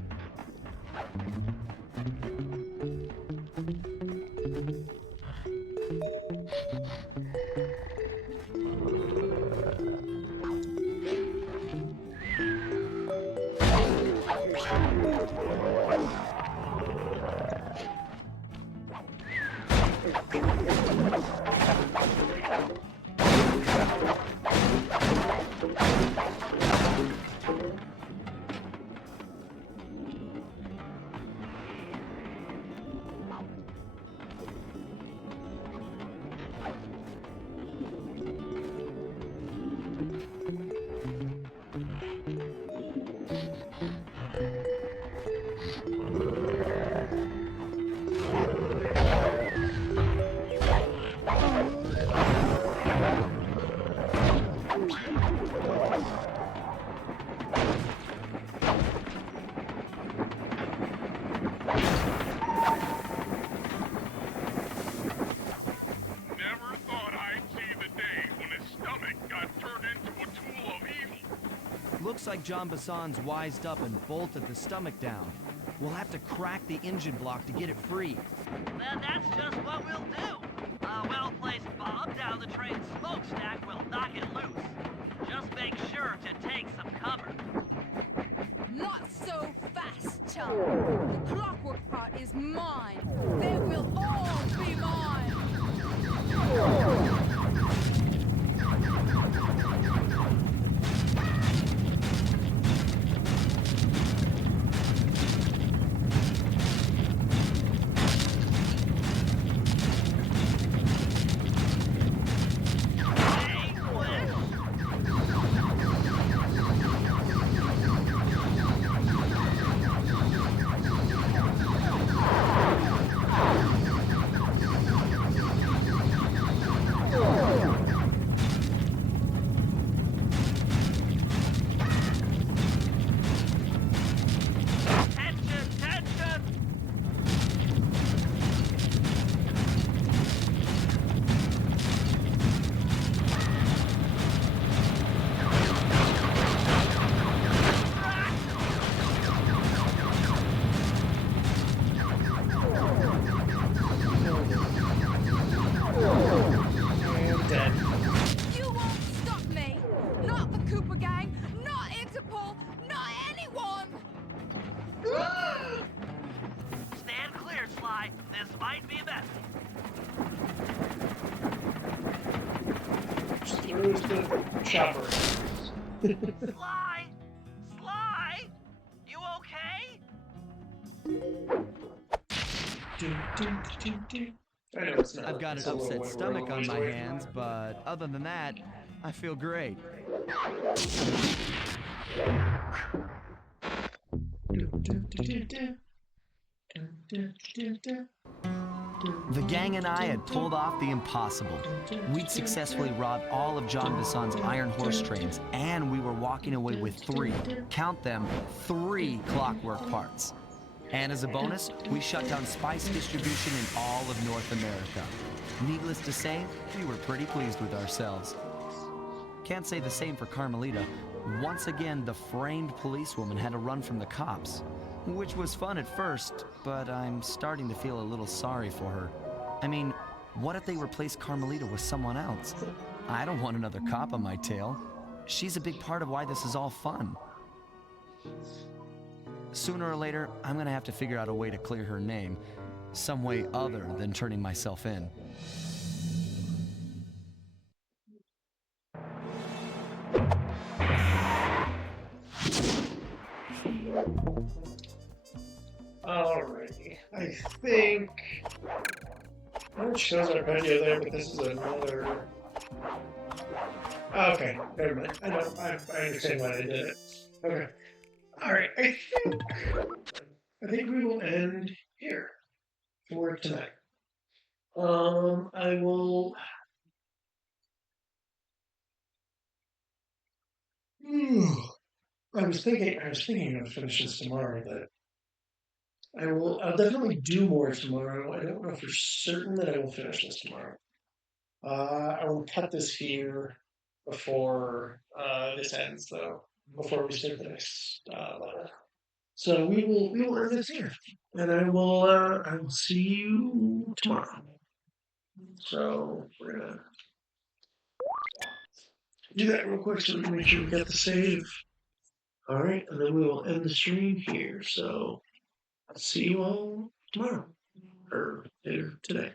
Looks like John Bassan's wised up and bolted the stomach down. We'll have to crack the engine block to get it free. Then that's just what we'll do. A well-placed bomb down the train's smokestack will knock it loose. Just make sure to take some cover. Not so fast, chum. The clockwork part is mine. They will all be mine. Sly. This might be messy. Just throws the chopper. Sly! Sly! You okay? I know it's not. I've got It's an a little upset way- we're a stomach little on ways my away from hands, that. but other than that, I feel great. The gang and I had pulled off the impossible. We'd successfully robbed all of John Bisson's iron horse trains, and we were walking away with count them, 3 clockwork parts. And as a bonus, we shut down spice distribution in all of North America. Needless to say, we were pretty pleased with ourselves. Can't say the same for Carmelita. Once again, the framed policewoman had to run from the cops, which was fun at first, but I'm starting to feel a little sorry for her. I mean, what if they replaced Carmelita with someone else? I don't want another cop on my tail. She's a big part of why this is all fun. Sooner or later, I'm gonna have to figure out a way to clear her name, some way other than turning myself in. Alrighty. I think. It shows our video there, but this is another. Okay, never mind. I know. I understand why they did it. Okay. Alright, I think we will end here for tonight. I will. I was thinking of finishing this tomorrow. That I'll definitely do more tomorrow. I don't know for certain that I will finish this tomorrow. I will cut this here before this ends, though. Before we start the next level. So we will end this here, and I will see you tomorrow. So we're gonna do that real quick so we can make sure we get the save. All right, and then we will end the stream here. So I'll see you all tomorrow or later today.